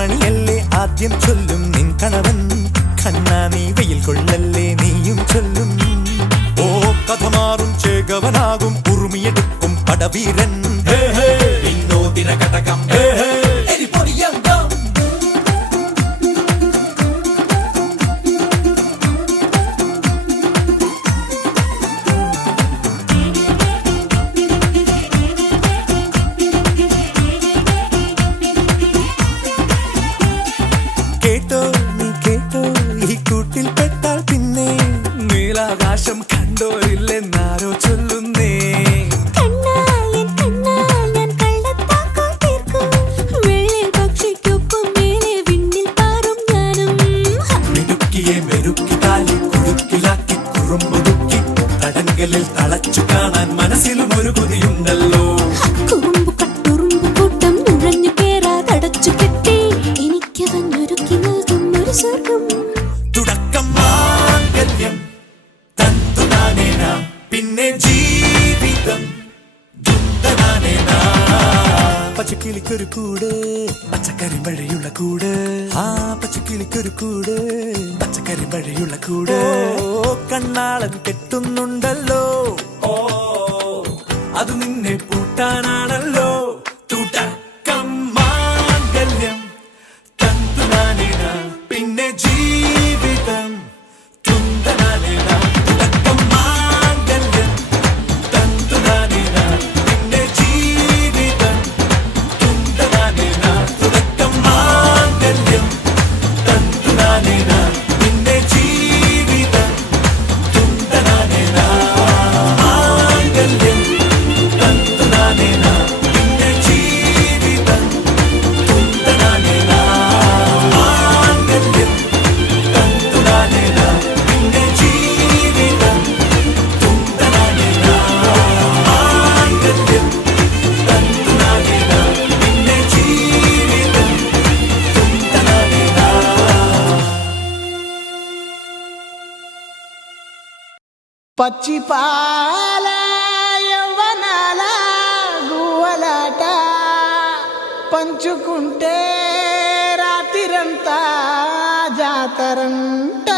കൺമണിയല്ലേ ആദ്യം ചൊല്ലും നിൻ കണവൻ കണ്ണാ നീ വെയിൽ കൊള്ളല്ലേ നീയും ചൊല്ലും ഓ കഥ മാറും ചേകവനാകും ഉറുമിയെടുക്കും പടവീരൻ വിനോദിന ഘടകം എരിപൊടിയങ്കം കേട്ടോ നീ കേട്ടോ ഈ കൂട്ടിൽ പെട്ടാൽ പിന്നെ നീലാകാശം കണ്ടോരില്ലെന്നാരോ ചൊല്ലുന്നേ കണ്ണായൻ ഞാൻ കള്ളത്താക്കോൽ തീർക്കും വെള്ളിൽ പക്ഷിക്കൊപ്പം മേലെ വിണ്ണിൽ പാറും ഞാനും മിടുക്കിയെ മെരുക്കി താലി കുടുക്കിലാക്കി കുറുമ്പുതുക്കി തടങ്കലിൽ തളച്ചു കാണാൻ മനസ്സിലും ഒരു കൊതിയുണ്ടല്ലോ കുറുമ്പു കട്ടുറുമ്പു കൂട്ടം നുഴഞ്ഞു കേറാതടച്ചു കെട്ടി എനിക്ക് വന്നൊരുക്കി നൽകും ഒരു സ്വർഗം തുടക്കം മാംഗല്യം തന്തുനാനേന പിന്നെ ജീവിതം ദുന്തനാനേന പച്ചക്കിളിക്കൊരു കൂട് പച്ചക്കറി മഴയുള്ള കൂട് ആ പച്ചക്കിളിക്കൊരു കൂട് പച്ചക്കറി മഴയുള്ള കൂട് കണ്ണാളൻ കെട്ടുന്നുണ്ടല്ലോ ഓ അത് നിന്നെ പൂട്ടാനാണല്ലോ തുടക്കം മാംഗല്യം തന്തുനാനേന പിന്നെ ജീവിതം തുന്തനാനേന തുടക്കം മാംഗല്യം തന്തുനാനേന പിന്നെ ജീവിതം തുന്തനാനേന തുടക്കം മാംഗല്യം തന്തുനാനേന പിന്നെ ജീവിതം തുന്തനാനേന മാംഗല്യം തന്തുനാനേന പിന്നെ ജീവിതം തുന്തനാനേന മാംഗല്യം തന്തുനാനേന പിന്നെ ജീവിതം തുന്തനാനേന മാംഗല്യം തന്തുനാനേന പിന്നെ ജീവിതം തുന്തനാനേന పచ్చి పాల యవ్వనాల గువ్వలాట పంచుకుంటే రాత్రిరంతా జాతరంట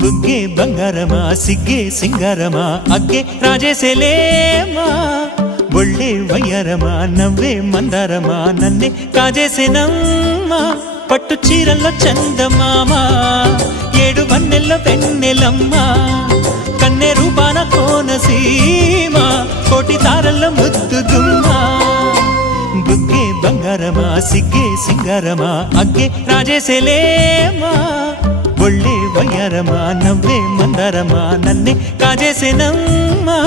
బుగ్గే బంగారమా సిగ్గే సింగారమా అగ్గే రాజేసేలేమా ఒళ్ళే వయ్యారమా నవ్వే మందారమా నన్నే కాజేసేనమ్మా పట్టు చీరల్లో చందమామ ఏడు వన్నెల్లో వెన్నెలమ్మా కన్నె రూపాన కోనసీమ కోటి తారల్లో ముద్దు గుమ్మా బుగ్గే బంగారమా సిగ్గే సింగారమా అగ్గే రాజేసేలేమా ఒళ్ళే వయ్యారమా నవ్వే మందారమా నన్నే కాజేసేనమ్మా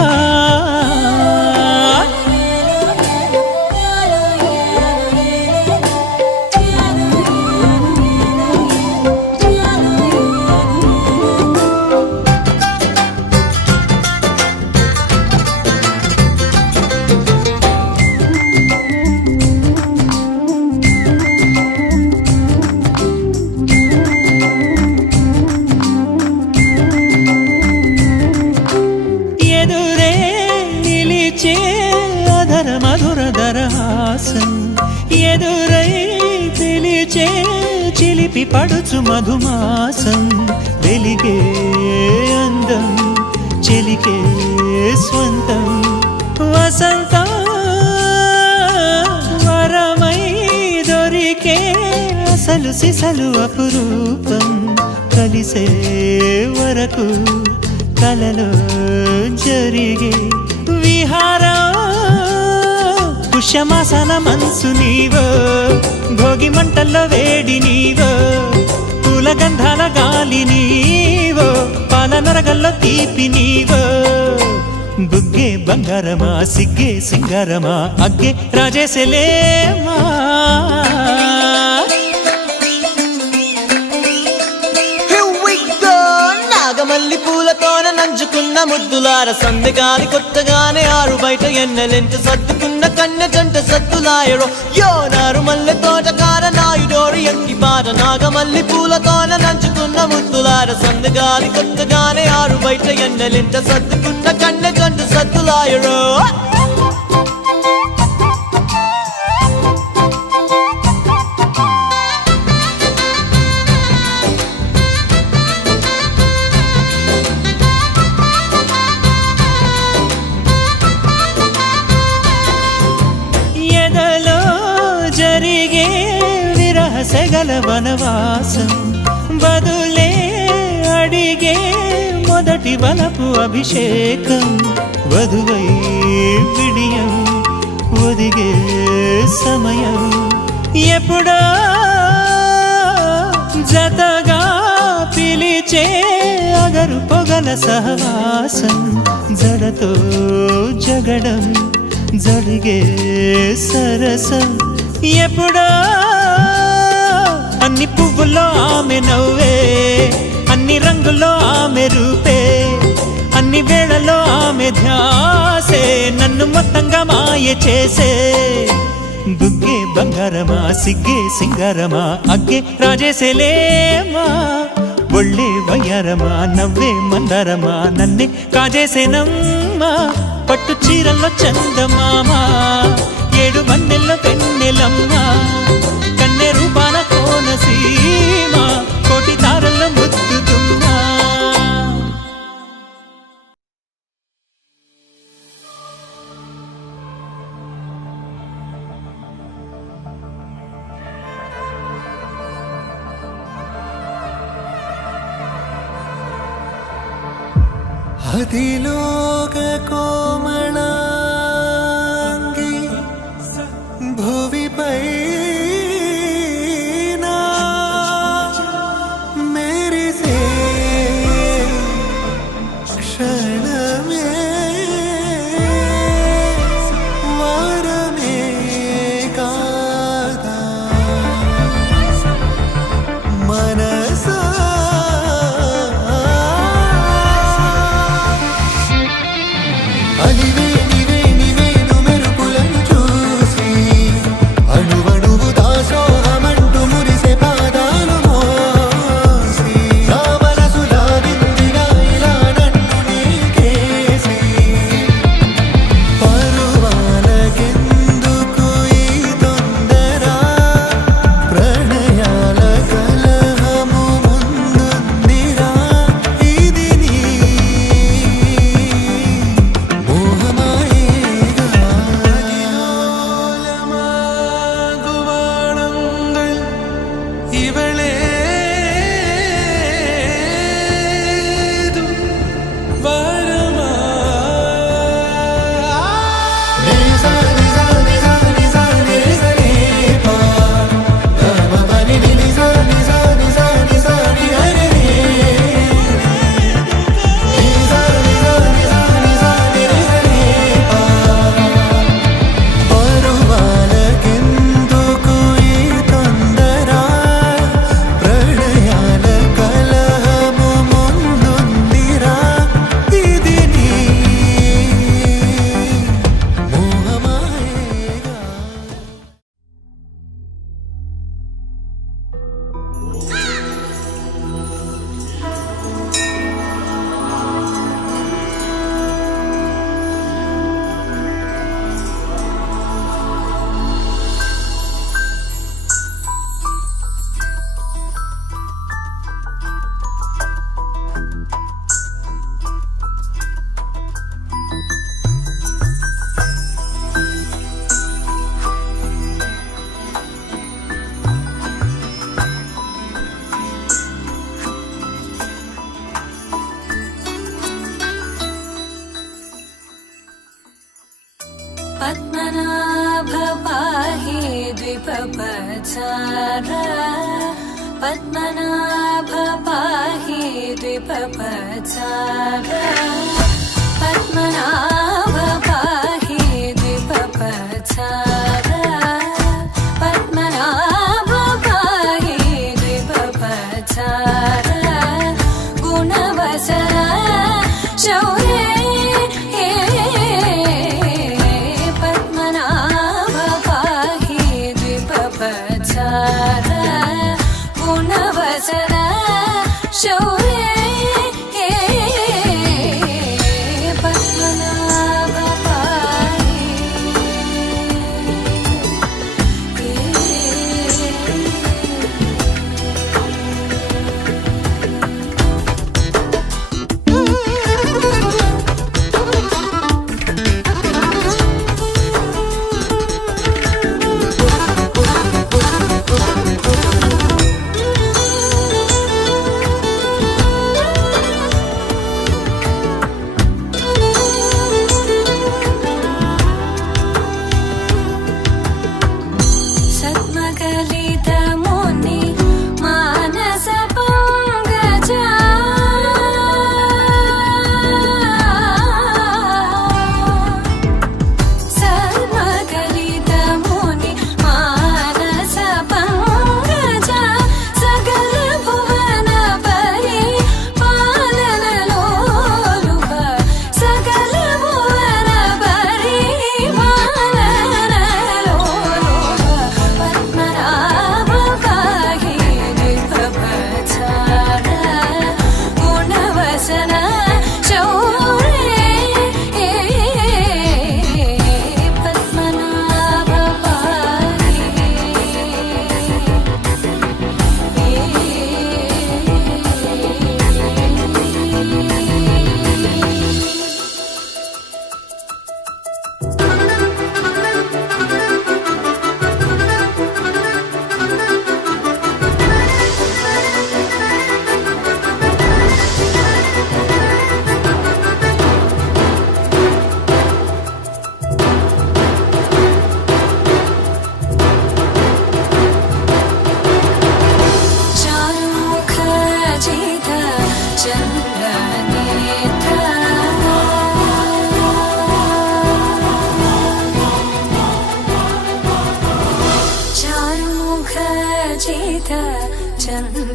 ఎదురే నిలిచే అధర మధుర దరహాసం ఎదురై పిలిచే చిలిపి పడుచు మధుమాసం వెలిగే అందం చెలికే స్వంతం వసంతం వరమై దొరికే అసలు సిసలు అపురూపం కలిసే వరకు కలలో జరిగే విహారం పుష్యమాసన మనసు నీవో భోగి మంటల్లో వేడి నీవో పూల గంధాల గాలి నీవో పాల నరగల్లో తీపి నీవో బుగ్గే బంగారమా సిగ్గే సింగారమా అగ్గే రాజేసలేమా నాగమల్లి పూలతోన నంచుకున్న ముద్దులార సందగాని కొత్తగానే ఆరు బయట ఎన్నెలెంట సర్దుకున్న కన్నె జంట సద్దులాయరో యో నారు మల్లె తోటకార నాయుడోరు ఎంకి పాట నాగమల్లి పూలతోన నంచుకున్న ముద్దులార సందగాని కొత్తగానే ఆరు బయట ఎన్నెలెంట సర్దుకున్న కన్నె జంట సద్దులాయరో సెగల వనవాసం బదులే అడిగే మొదటి వలపు అభిషేకం వధువై విడియం ఒదిగే సమయం ఎప్పుడో జతగా పిలిచే అగరు పొగల సహవాసం జడతో జగడం జరిగే సరసం ఎప్పుడో అన్ని పువ్వుల్లో ఆమె నవ్వే అన్ని రంగుల్లో ఆమె రూపే అన్ని వేళలో ఆమె ధ్యాసే నన్ను మొత్తంగా మాయ చేసే బుగ్గే బంగారమా సిగ్గే సింగారమా అగ్గే రాజేసేలేమా ఒళ్ళే వయ్యారమా నవ్వే మందారమా నన్నే కాజేసేనమ్మా పట్టు చీరల్లో చందమామా ఏడు మన్నెల్లో పెన్నెలమ్మా కన్నె రూపాన కోనసీమ కోటి తారల్లో ముద్దుతున్నా అదిలోక కోమళాంగి భువిపై మెరిసే క్షణమే వరమే కాదా మనసా అలివే నివే నివేను మెరుపులను చూసి అణువణువు దాసోహమంటూ మురిసే పాదాలు మోసి నా మనసులా విందిగా ఇలా నన్ను నీకేసి పరువాలకెందుకు ఈ తొందర ప్రణయాల కలహము ముందుందిరా ఇది నీ മോഹമാകുവാണങ്ങൾ ഇവളേ വരമാ നിസാ നിസാ നിസാ നിസാ നിസാ നിസാ ഗമ പനി നിസാ നിസാ നിസാ നിസാ നിഹരി నిజా నిజా నిజా నిజా నిజా పరువాలకెందుకు ఈ తొందర ప్రణయాల కలహము ముందుందిరా ఇది నీ మోహమాయేగా పద్మనాభ పాహి ద్విపపచార పద్మనాభ పాహి ద్విపపచార పద్మనాభ పాహి ద్విపపచార పద్మనాభ పాహి ద్విపపచార గుణవసర శౌర్య పద్మనాభ పాహి ద్విపపచార గుణవసర శౌర్య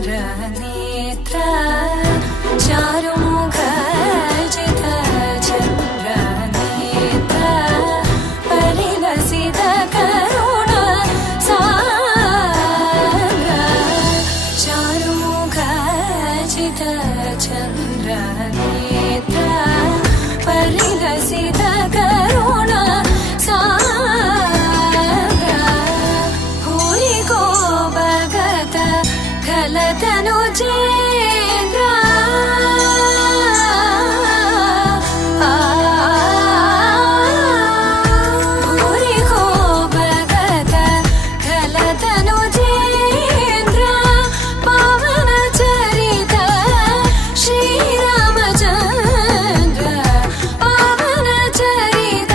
చంద్రనేత్ర చారుముఖ జిత చంద్రనేత్ర పరిలసిత కరుణ సాగర చారుముఖ జిత చంద్రనేత్ర పరిలసిత కరుణ తను చేంద్ర ఊరికో భగత కలతను చేంద్ర పవన చరిత శ్రీరామచంద్ర పవన చరిత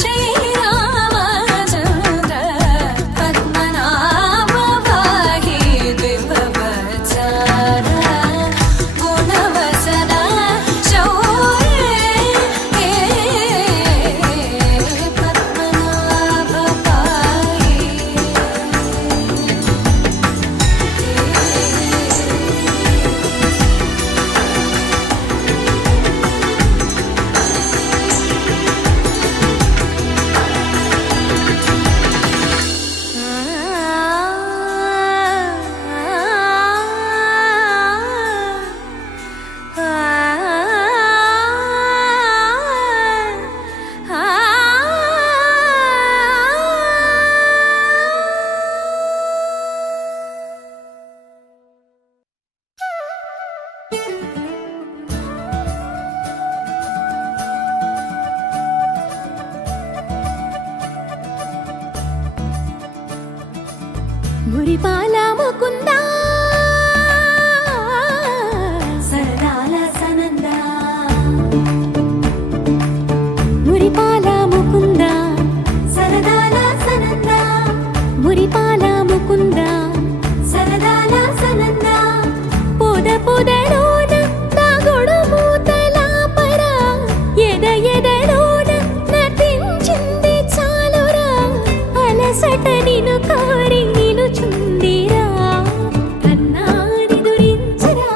శ్రీరామచంద్ర పద్మనాభ పాహి గుణవసన శౌర్య పద్మనాభ పాహి మురిపాల ముకుంద సరదాల సనంద మురిపాల ముకుంద సరదాల సనంద మురిపాల ముకుంద సరదాల సనంద పొద పొదలోన దాగుడు మూతల పర అలసట నిన్ను కోరి నిలుచుందిరా కన్నా నిదురించరా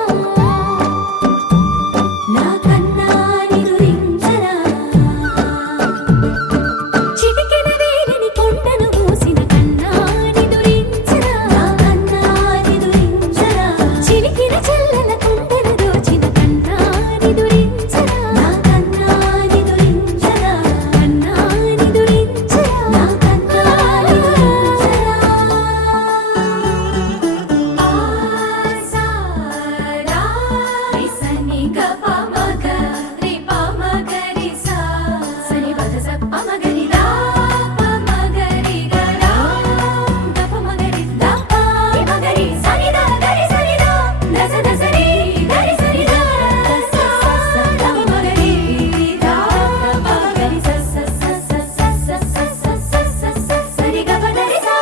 నా కన్నా నిదురించరా చిటికెన వేలిని కొండను మూసిన కన్నా నిదురించరా నా కన్నా నిదురించరా చిలికిన చల్లల కొండను దోచిన కన్నా నిదురించరా నా కన్నా నిదురించరా కన్నా నిదురించరా నా కన్నా నిదురించరా ఆసారా రిసని గప మగ రి ప మగ రి సా సని పద స ప మగ రి రా ప మగ రి గ రా గప మగ రి ద ప రి మగ రి సని ద గ రి సని ద ద స ద స రి గ రి సని ద స స ద మగ రి ద ప మగ రి స స స స స స స స స స సరి గ ప ద రి సా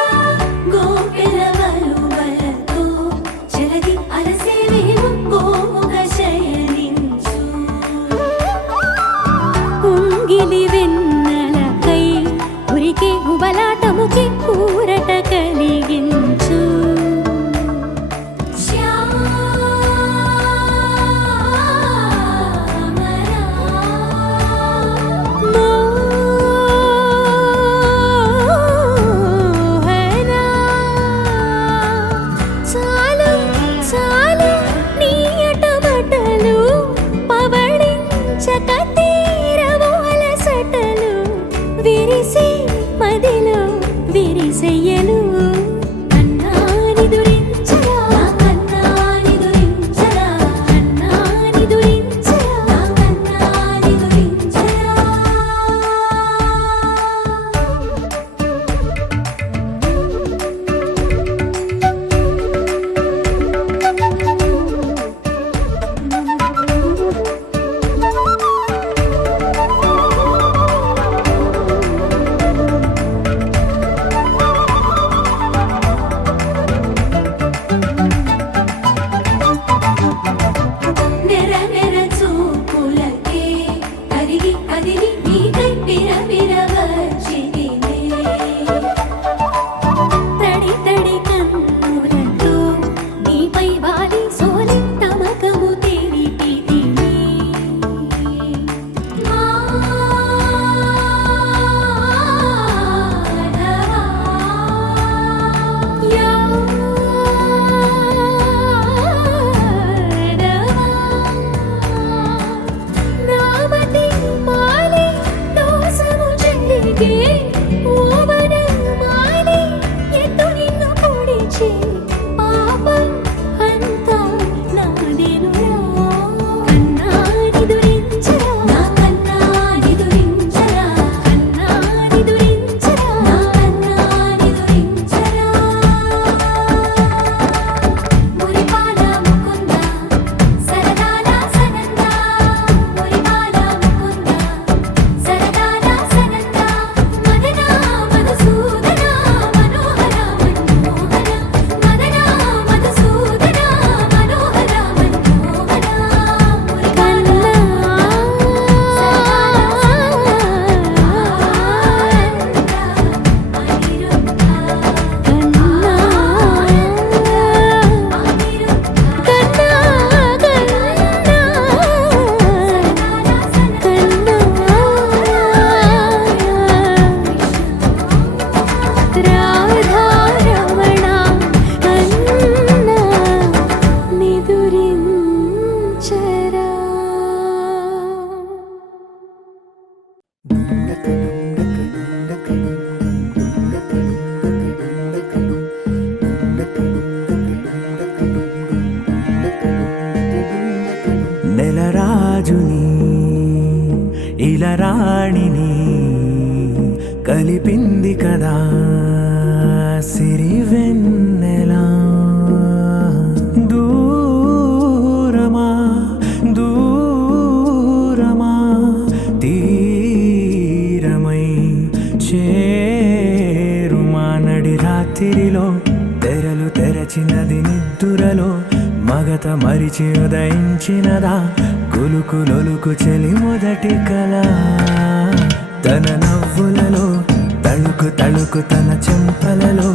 గోపిలవలు వలతో చెలగి అలసేవేమో గోముగ శయనించు ఉంగిలి వెన్నెలకై ఉరికే ఉబలాటముకి ఊరట కలిగించు మోహనా చాలు చాలు నీ అటబటలు పవళించక తీరవు అలసటలు విరిసే మదిలో విరిసెయ్యలు కన్నా నిదురించరా కన్నా నిదురించరా కన్నా నిదురించరా కన్నా నిదురించరా నెర నెర చూపులకే కరిగి కదిలి నీకై పిర వచ్చితినే తడి తడి కన్నులతో నీపై వాలి సోలి తమకము తెలిపితినే నామతి మాలి దోసము చెల్లిగే ఓవన మాలి ఎత్తు నిన్ను పొడిచే పాపం అంతా నాదేనురా కన్నా నిదురించరా నా కన్నా నిదురించరా కన్నా నిదురించరా నా కన్నా నిదురించరా మురిపాల ముకుంద సరదాల సనంద మురిపాల ముకుంద సరదాల సనంద మదన మధుసూదన మనోహర మన్మోహన మదన మధుసూదన మనోహర మన్మోహన మురిపాల రాధారమణ కన్నా నిదురించరా నెలరాజుని ఇలరాణిని కలిపింది కదా సిరివెన్నెలా దూరమా దూరమా తీరమై చేరుమా నడి రాత్రిలో తెరలు తెరచినది నిద్దురలో మగత మరిచి ఉదయించినదా కులుకు చెలి మొదటి కళ తన నవ్వులలో తళుకు తళుకు తన చెంపలలో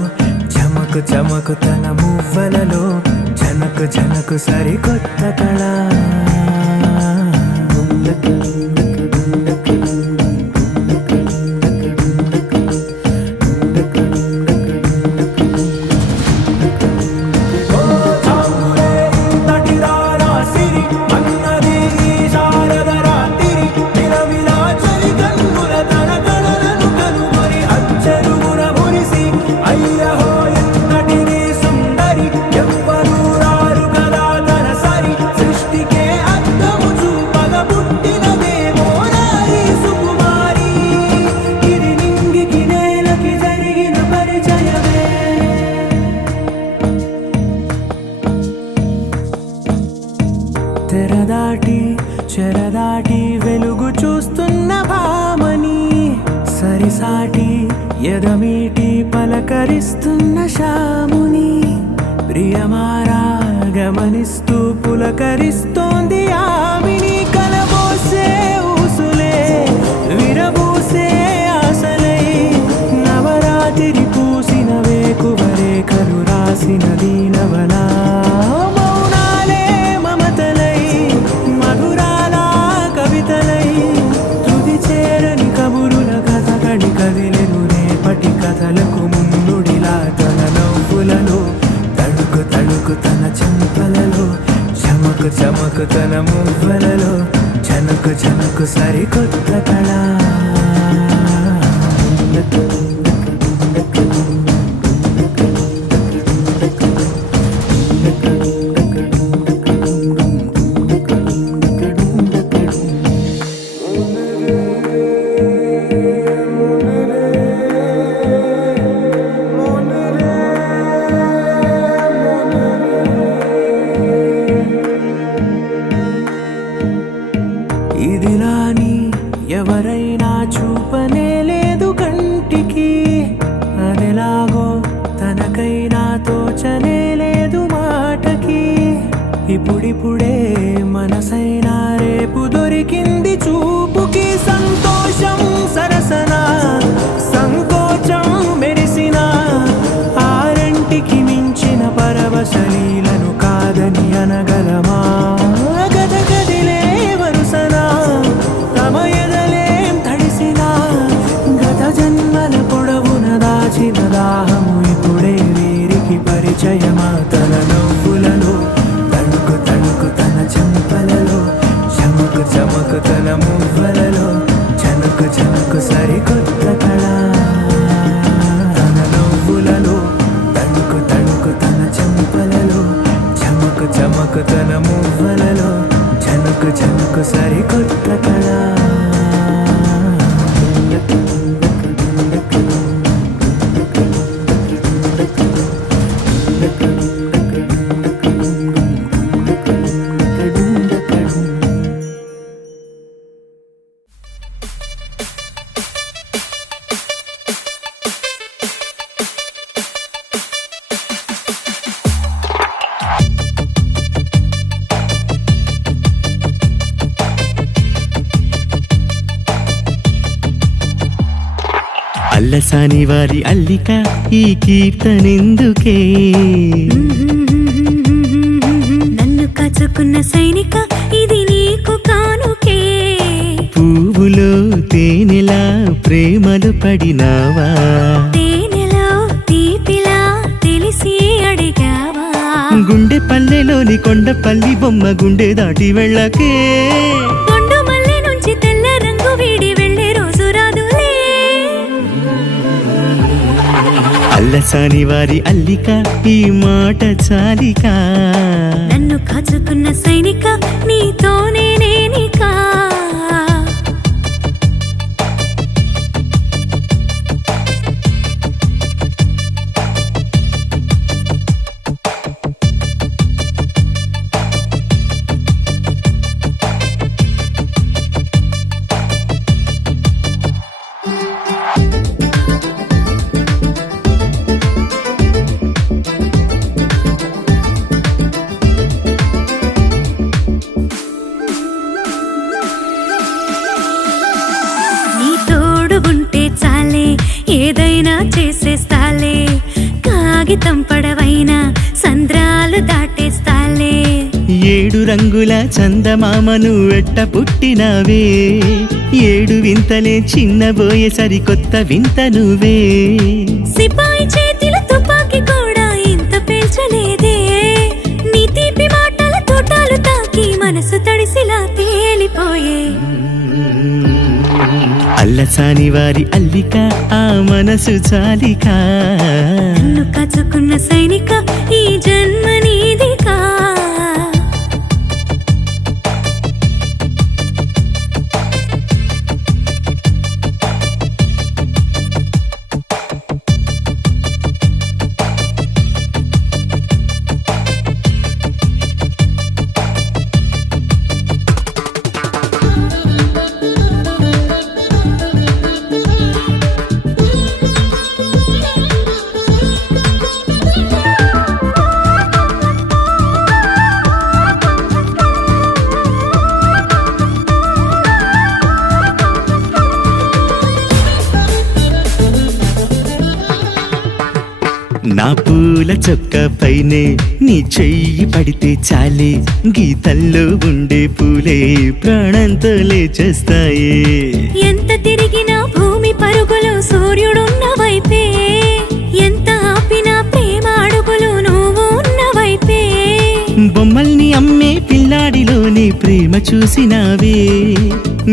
చమకు చమకు తన మువ్వలలో జనకు జనకు సరికొత్త కళ తెరదాటి చెరదాటి వెలుగు చూస్తున్న భామని సరిసాటి ఎదమీటి పలకరిస్తున్న శాముని ప్రియమారా గమనిస్తూ పులకరిస్తోంది ఆమిని కలబోసే ఊసులే విరబూసే ఆశలై నవరాత్రి పూసిన వేకువరేఖలు రాసిన దీనవలా కథలకు ముందుడిలా తన నవ్వులలో తడుకు తడుకు తన చెంపలలో చమకు చమకు తన మువ్వలలో చనకు చనకు సరికొత్త కళ ఇదిలాని ఎవరైనా చూపనే లేదు కంటికి అదెలాగో తనకైనా తోచనే లేదు మాటకి ఇప్పుడిప్పుడే మనసైనా రేపు దొరికింది చూపుకి సంతోషం సరసన సంకోచం మెరిసిన ఆరంటికి మించిన పరవశలీలను కాదని అనగలమా దాహము ఇప్పుడే వీరికి పరిచయమా తన నవ్వులలో తణుకు తణుకు తన చెంపలలో చమకు చమకు తన మువ్వలలో చనుకు చనుకు సరికొత్త కళ తన నవ్వులలో తణుకు తణుకు తన చెంపలలో చమకు చమకు తన మువ్వలలో చనుకు చనుకు సరికొత్త కళ అల్లసాని వారి అల్లిక ఈ కీర్తనెందుకే నన్ను కాచుకున్న సైనిక ఇది నీకు కానుకే పువ్వులో తేనెలా ప్రేమలు పడినావా తేనెలో తీపిలా తెలిసి అడిగావా గుండె పల్లెలోని కొండపల్లి బొమ్మ గుండె దాటి వెళ్ళకే కొండు మల్లె నుంచి తెల్ల రంగు వీడి వెళ్ళే రోజు రాదులే అల్లసాని వారి అల్లిక ఈ మాట చాలిక నన్ను కాచుకున్న సైనిక నీతోనే నేనికా ఏదైనా చేసేస్తాలే, కాగితం పడవైనా సంద్రాలు దాటేస్తాలే. 7 రంగుల చందమామను వెట్ట పుట్టినవే, 7 వింతలే చిన్నబోయే సరికొత్త వింత నువ్వే. సిపాయి చేతిలో తుపాకీ కూడా ఇంత పేల్చలేదే, నీ తీపి మాటల తోటాలు తాకి మనసు తడిసిలా తేలిపోయే. అల్లసాని వారి అల్లిక ఆ మనసు చాలిక, నన్ను కాచుకున్న సైనిక ఈ జన్మ నీదికా. నా పూల చొక్క పైనే నీ చెయ్యి పడితే చాలే, గీతల్లో ఉండే పూలే ప్రాణంతో లేచేస్తాయే. ఎంత తిరిగినా భూమి పరుగులు సూర్యుడున్న వైపే, ఎంత ఆపినా ప్రేమ అడుగులు నువ్వు ఉన్న వైపే. బొమ్మల్ని అమ్మే పిల్లాడిలోనే ప్రేమ చూసినావే,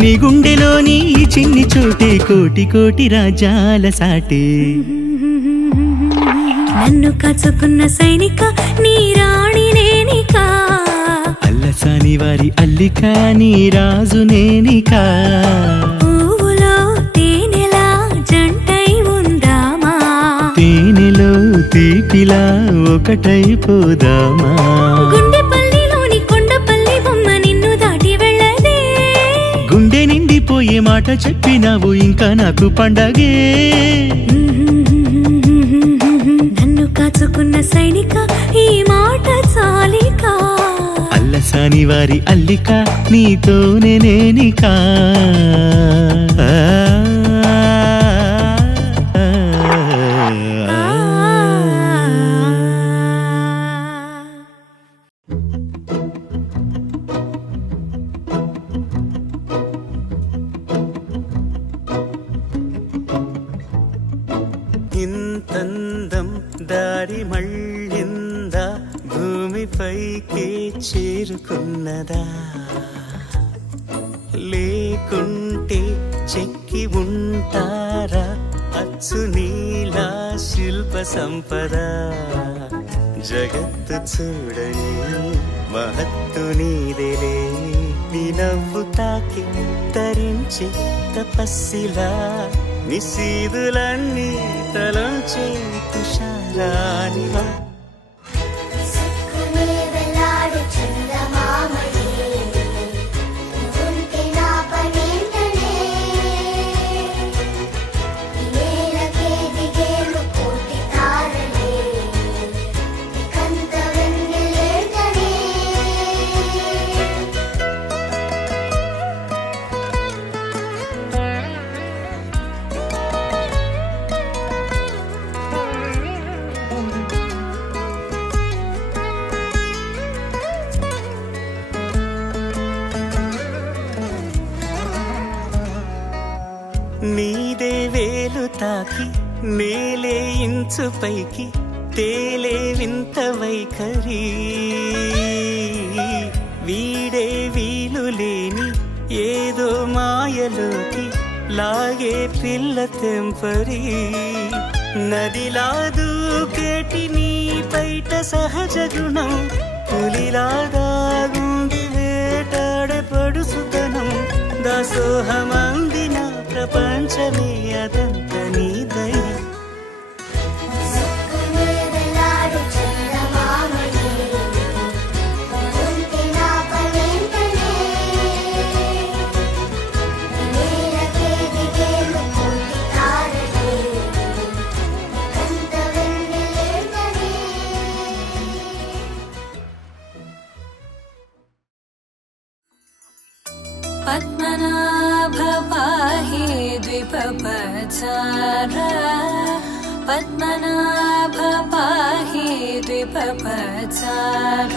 నీ గుండెలోని ఈ చిన్ని చోటే కోటి కోటి రాజాల సాటే. నన్ను కాచుకున్న సైనిక నీ రాణి నేనికా, అల్లసాని వారి అల్లిక నీ రాజు నేనికా. పువ్వులో తేనెలా జంటై ఉందామా, తేనెలో తీపిలా ఒకటైపోదామా. గుండెపల్లిలోని కొండపల్లి బొమ్మ నిన్ను దాటి వెళ్ళదే, గుండె నిండిపోయే మాట చెప్పినావు ఇంకా నాకు పండగే. నన్ను కాచుకున్న సైనిక ఈ మాట చాలిక, అల్లసాని వారి అల్లిక నీతోనే నేనికా. ఇంతందం దారి మళ్ళిందా, భూమిపైకి చేరుకున్నదా, లేకుంటే చెక్కి ఉంటారా అచ్చు నీలా శిల్ప సంపద. జగత్తు చూడని మహత్తు నీదేలే, నీ నవ్వు తాకి తరించి తపస్సిలా, నిశీదులన్నీ తలంచే తుషారానివా. నీదే వేలు తాకి నేలే ఇంచు పైకి తేలే వింత వైఖరి, వీడే వీలు లేని ఏదో మాయలోకి లాగే పిల్ల తెంపరి. నదిలా దూకేటి నీ బయట సహజ గుణం, పులిలా దాగుండి వేటాడే పడుసుతనం. దాసోహమందిన ప్రపంచమే అదంత నీ దయ. पद्मनाभ पाहि द्विपपचारा पद्मनाभ पाहि द्विपपत्सार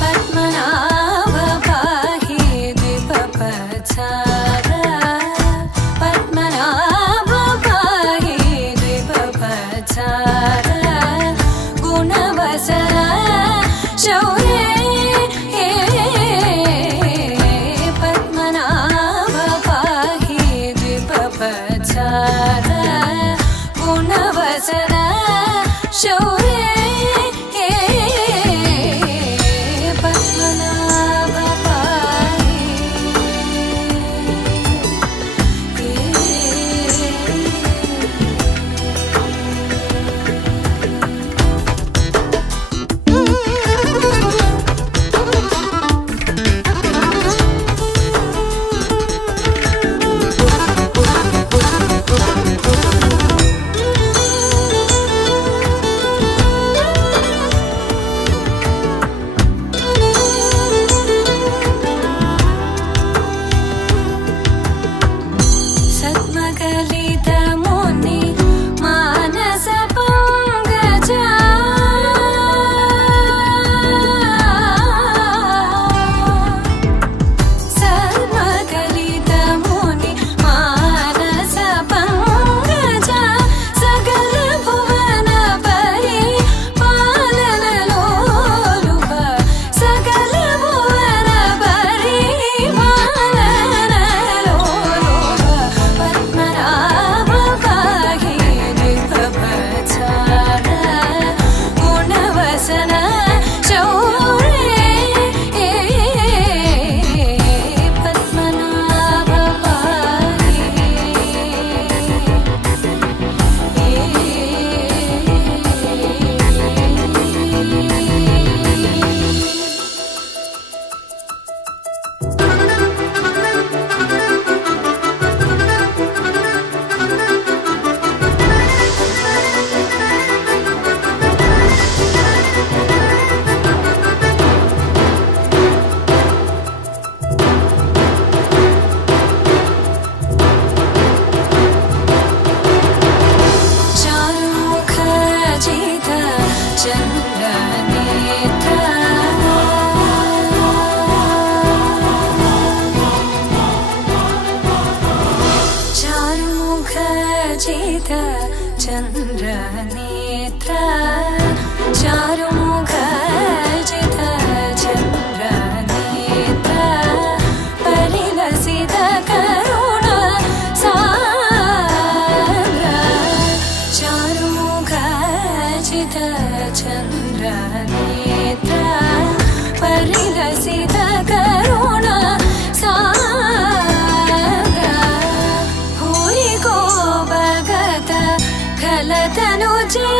पद्मनाभ पाहि द्विपपत्सार पद्मनाभ पाहि द्विपपत्सार गुणवसर शौर्ये पद्मनाभ पाहि द्विपपत्सार गुणवसर शौर्ये पद्मनाभ पाहि सद्मगलितमुनि मानस पंकजा सद्मगलितमुनि मानस पंकजा सकल भुवन परि पालन लोलुप सकल भुवन परि पालन लोलुप पद्मनाभ पाहि द्विपपत्सार गुणवसन शौर्ये पद्मनाभ पाहि चारुमुख जित चन्द्रनेत्र चारुमुख जित चन्द्रनेत्र चारुमुख जित चन्द्रनेत्र परिलसित करुण सान्द्र चारुमुख जित चन्द्रनेत्र परिलसित करुण सान्द्र भूरि को भगत खलतनु जे